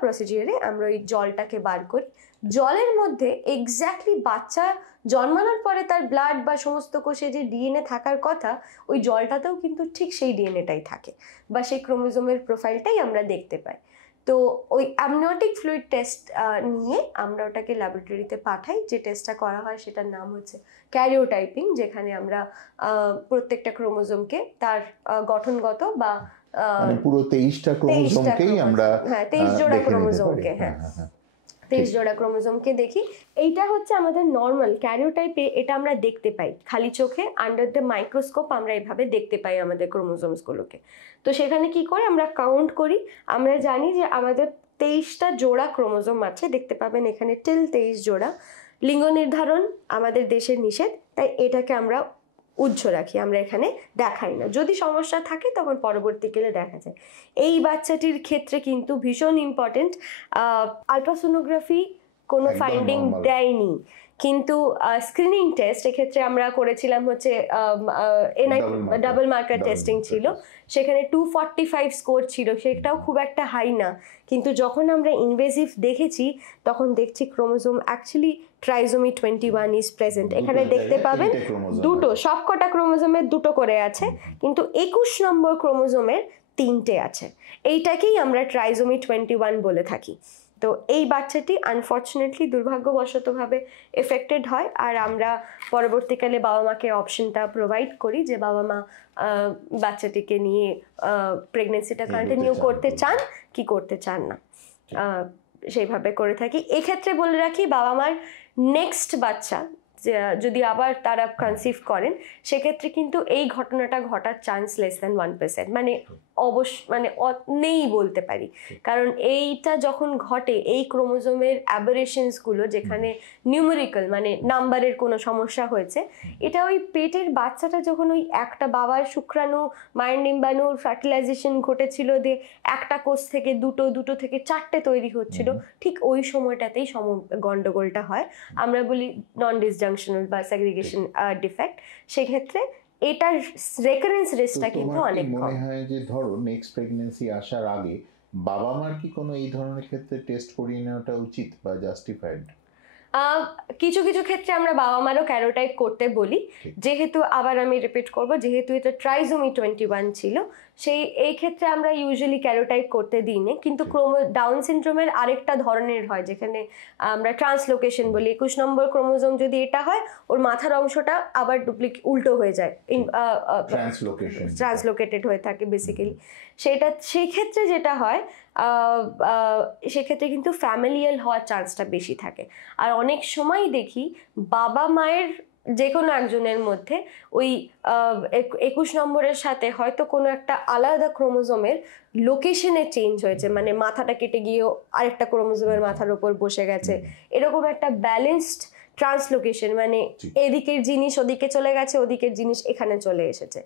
প্রসিজিয়ারে আমরা ওই জলটাকে বার করি। জলের মধ্যে এক্স্যাক্টলি বাচ্চা জন্মানোর পরে তার ব্লাড বা সমস্ত কোষে যে ডিএনএ থাকার কথা, ওই জলটাতেও কিন্তু ঠিক সেই ডিএনএটাই থাকে বা সেই ক্রোমোজোমের প্রোফাইলটাই আমরা দেখতে পাই। তো ওই অ্যামনিওটিক ফ্লুইড টেস্ট নিয়ে আমরা ওটাকে ল্যাবরেটরিতে পাঠাই। যে টেস্টটা করা হয় সেটার নাম হচ্ছে ক্যারিওটাইপিং, যেখানে আমরা প্রত্যেকটা ক্রোমোজোমকে তার গঠনগত বা মানে পুরো 23টা ক্রোমোজোমকেই আমরা 23 জোড়া দেখে নিতে পারি। ক্রোমোজোমকে, হ্যাঁ 23 জোড়া ক্রোমোজোমকে দেখি। এইটা হচ্ছে আমাদের নর্মাল ক্যারিওটাইপে, এটা আমরা দেখতে পাই খালি চোখে আন্ডার দ্য মাইক্রোস্কোপ, আমরা এভাবে দেখতে পাই আমাদের ক্রোমোজোমসগুলোকে। তো সেখানে কি করে আমরা কাউন্ট করি, আমরা জানি যে আমাদের 23টা জোড়া ক্রোমোজোম আছে, দেখতে পাবেন এখানে টিল 23 জোড়া। লিঙ্গ নির্ধারণ আমাদের দেশের নিষেধ, তাই এটাকে আমরা উজ্জ্ব রাখি, আমরা এখানে দেখাই না। যদি সমস্যা থাকে তখন পরবর্তীকালে দেখা যায়। এই বাচ্চাটির ক্ষেত্রে কিন্তু ভীষণ ইম্পর্টেন্ট, আলট্রাসোনোগ্রাফি কোনো ফাইন্ডিং দেয়নি, কিন্তু স্ক্রিনিং টেস্ট এক্ষেত্রে আমরা করেছিলাম হচ্ছে এনআই ডাবল মার্কার টেস্টিং ছিল, সেখানে 245 স্কোর ছিল, সেটাও খুব একটা হাই না। কিন্তু যখন আমরা ইনভেসিভ দেখেছি তখন দেখছি chromosome actually trisomy 21 is present. এখানে দেখতে পাবেন দুটো, সবকটা ক্রোমোজোমের দুটো করে আছে, কিন্তু 21 নম্বর ক্রোমোজোমের 3টে আছে। এইটাকেই আমরা ট্রাইজোমি 21 বলে থাকি। তো এই বাচ্চাটি আনফর্চুনেটলি দুর্ভাগ্যবশতভাবে এফেক্টেড হয়, আর আমরা পরবর্তীকালে বাবা মাকে অপশনটা প্রোভাইড করি যে বাবা মা বাচ্চাটিকে নিয়ে প্রেগনেন্সিটা কন্টিনিউ করতে চান কি করতে চান না, সেইভাবে করে থাকি। এক্ষেত্রে বলে রাখি, বাবা মার নেক্সট বাচ্চা যদি আবার তারা কনসিভ করেন, সেক্ষেত্রে কিন্তু এই ঘটনাটা ঘটার চান্স লেস দ্যান 1%, মানে মানে নেই বলতে পারি। কারণ এইটা যখন ঘটে, এই ক্রোমোজোমের অ্যাবারেশনসগুলো যেখানে নিউমেরিক্যাল মানে নাম্বারের কোনো সমস্যা হয়েছে, এটা ওই পেটের বাচ্চাটা যখন ওই একটা বাবার শুক্রাণু মায়ের ডিম্বাণুর ফার্টিলাইজেশন ঘটেছিল, দিয়ে একটা কোষ থেকে দুটো থেকে 4টে তৈরি হচ্ছিল, ঠিক ওই সময়টাতেই গন্ডগোলটা হয়। আমরা বলি নন ডিসজাংশনাল বা সেগ্রিগেশন ডিফেক্ট। সেক্ষেত্রে এটার রেকারেন্স রেটটা কিন্তু অনেক কম। মনে হয় যে ধরো নেক্সট প্রেগন্যান্সি আসার আগে বাবা মার কি কোনো এই ধরনের ক্ষেত্রে টেস্ট করিয়ে নেওয়াটা উচিত বা জাস্টিফাইড? কিছু কিছু ক্ষেত্রে আমরা বাবা মারও ক্যারোটাইপ করতে বলি, যেহেতু আবার আমি রিপিট করব, যেহেতু এটা ট্রাইজোমি 21 ছিল, এই ক্ষেত্রে আমরা ইউজুয়ালি ক্যারোটাইপ করতে দিই না। কিন্তু ডাউন সিনড্রোমের আরেকটা ধরনের হয়, যেখানে আমরা ট্রান্সলোকেশন বলি। 21 নম্বর ক্রোমোজোম যদি এটা হয়, ওর মাথার অংশটা আবার উল্টো হয়ে যায়, ট্রান্সলোকেটেড হয়ে থাকে বেসিক্যালি। সেই ক্ষেত্রে যেটা হয়, সেক্ষেত্রে কিন্তু ফ্যামিলিয়াল হওয়ার চান্সটা বেশি থাকে। আর অনেক সময় দেখি বাবা মায়ের যে কোনো একজনের মধ্যে ওই 21 নম্বরের সাথে হয়তো কোনো একটা আলাদা ক্রোমোজোমের লোকেশনে চেঞ্জ হয়েছে, মানে মাথাটা কেটে গিয়েও আরেকটা ক্রোমোজোমের মাথার উপর বসে গেছে, এরকম একটা ব্যালেন্সড ট্রান্সলোকেশন, মানে এদিকের জিনিস ওদিকে চলে গেছে, ওদিকের জিনিস এখানে চলে এসেছে,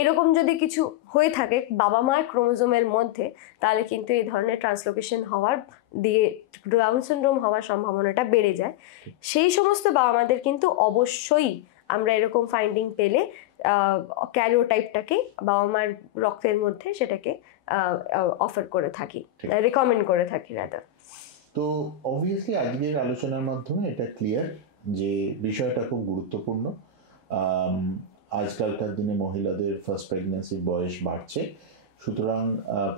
এরকম যদি কিছু হয়ে থাকে বাবা মার ক্রোমোজোমের মধ্যে, তাহলে কিন্তু এই ধরনের ট্রান্সলোকেশন হওয়ার দিয়ে ডাউন সিনড্রোম হওয়ার সম্ভাবনাটা বেড়ে যায়। সেই সমস্ত বাবা মাদের কিন্তু অবশ্যই আমরা এরকম ফাইন্ডিং পেলে ক্যারিওটাইপটাকে বাবা মার রক্তের মধ্যে সেটাকে অফার করে থাকি, রেকমেন্ড করে থাকি রাদার। তো অবভিয়াসলি আজকের আলোচনার মাধ্যমে এটা ক্লিয়ার যে বিষয়টা খুব গুরুত্বপূর্ণ। আজকালকার দিনে মহিলাদের ফার্স্ট প্রেগন্যান্সির বয়স বাড়ছে, সুতরাং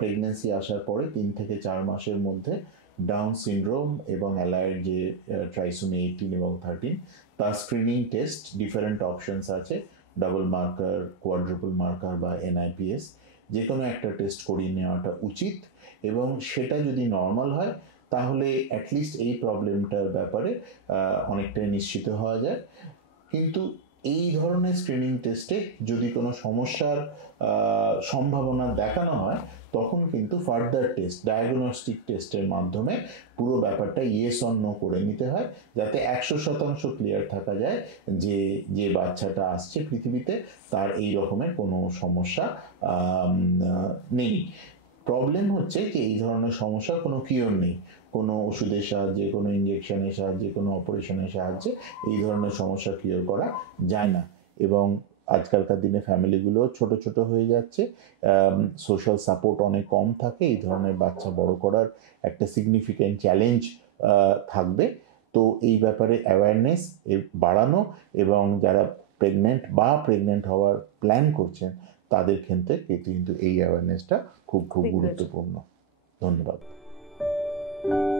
প্রেগন্যান্সি আসার পরে 3 থেকে 4 মাসের মধ্যে ডাউন সিনড্রোম এবং অ্যালায়েড যে ট্রাইসোমি 18 এবং 13, তার স্ক্রিনিং টেস্ট ডিফারেন্ট অপশনস আছে, ডাবল মার্কার, কোয়াড্রুপল মার্কার বা NIPS, যে কোনো একটা টেস্ট করিয়ে নেওয়াটা উচিত। এবং সেটা যদি নর্মাল হয় তাহলে অ্যাটলিস্ট এই প্রবলেমটার ব্যাপারে অনেকটাই নিশ্চিত হওয়া যায়। কিন্তু এই ধরনের স্ক্রিনিং টেস্টে যদি কোনো সমস্যার সম্ভাবনা দেখানো হয়, তখন কিন্তু ফার্দার টেস্ট, ডায়াগনস্টিক টেস্টের মাধ্যমে পুরো ব্যাপারটা ইয়েস অর নো করে নিতে হয়, যাতে 100% ক্লিয়ার থাকা যায় যে যে বাচ্চাটা আসছে পৃথিবীতে তার এই রকমের কোনো সমস্যা নেই। প্রবলেম হচ্ছে যে এই ধরনের সমস্যা কোনো কিওর নেই, কোনো ওষুধের সাহায্যে, কোনো ইঞ্জেকশনের সাহায্যে, কোনো অপারেশনের সাহায্যে এই ধরনের সমস্যা কিওর করা যায় না। এবং আজকালকার দিনে ফ্যামিলিগুলো ছোট ছোট হয়ে যাচ্ছে, সোশ্যাল সাপোর্ট অনেক কম থাকে, এই ধরনের বাচ্চা বড় করার একটা সিগনিফিক্যান্ট চ্যালেঞ্জ থাকবে। তো এই ব্যাপারে অ্যাওয়ারনেস বাড়ানো এবং যারা প্রেগনেন্ট হওয়ার প্ল্যান করছেন তাদের ক্ষেত্রে কিন্তু এই অ্যাওয়ারনেসটা খুব গুরুত্বপূর্ণ। ধন্যবাদ। ধন্যবাদ।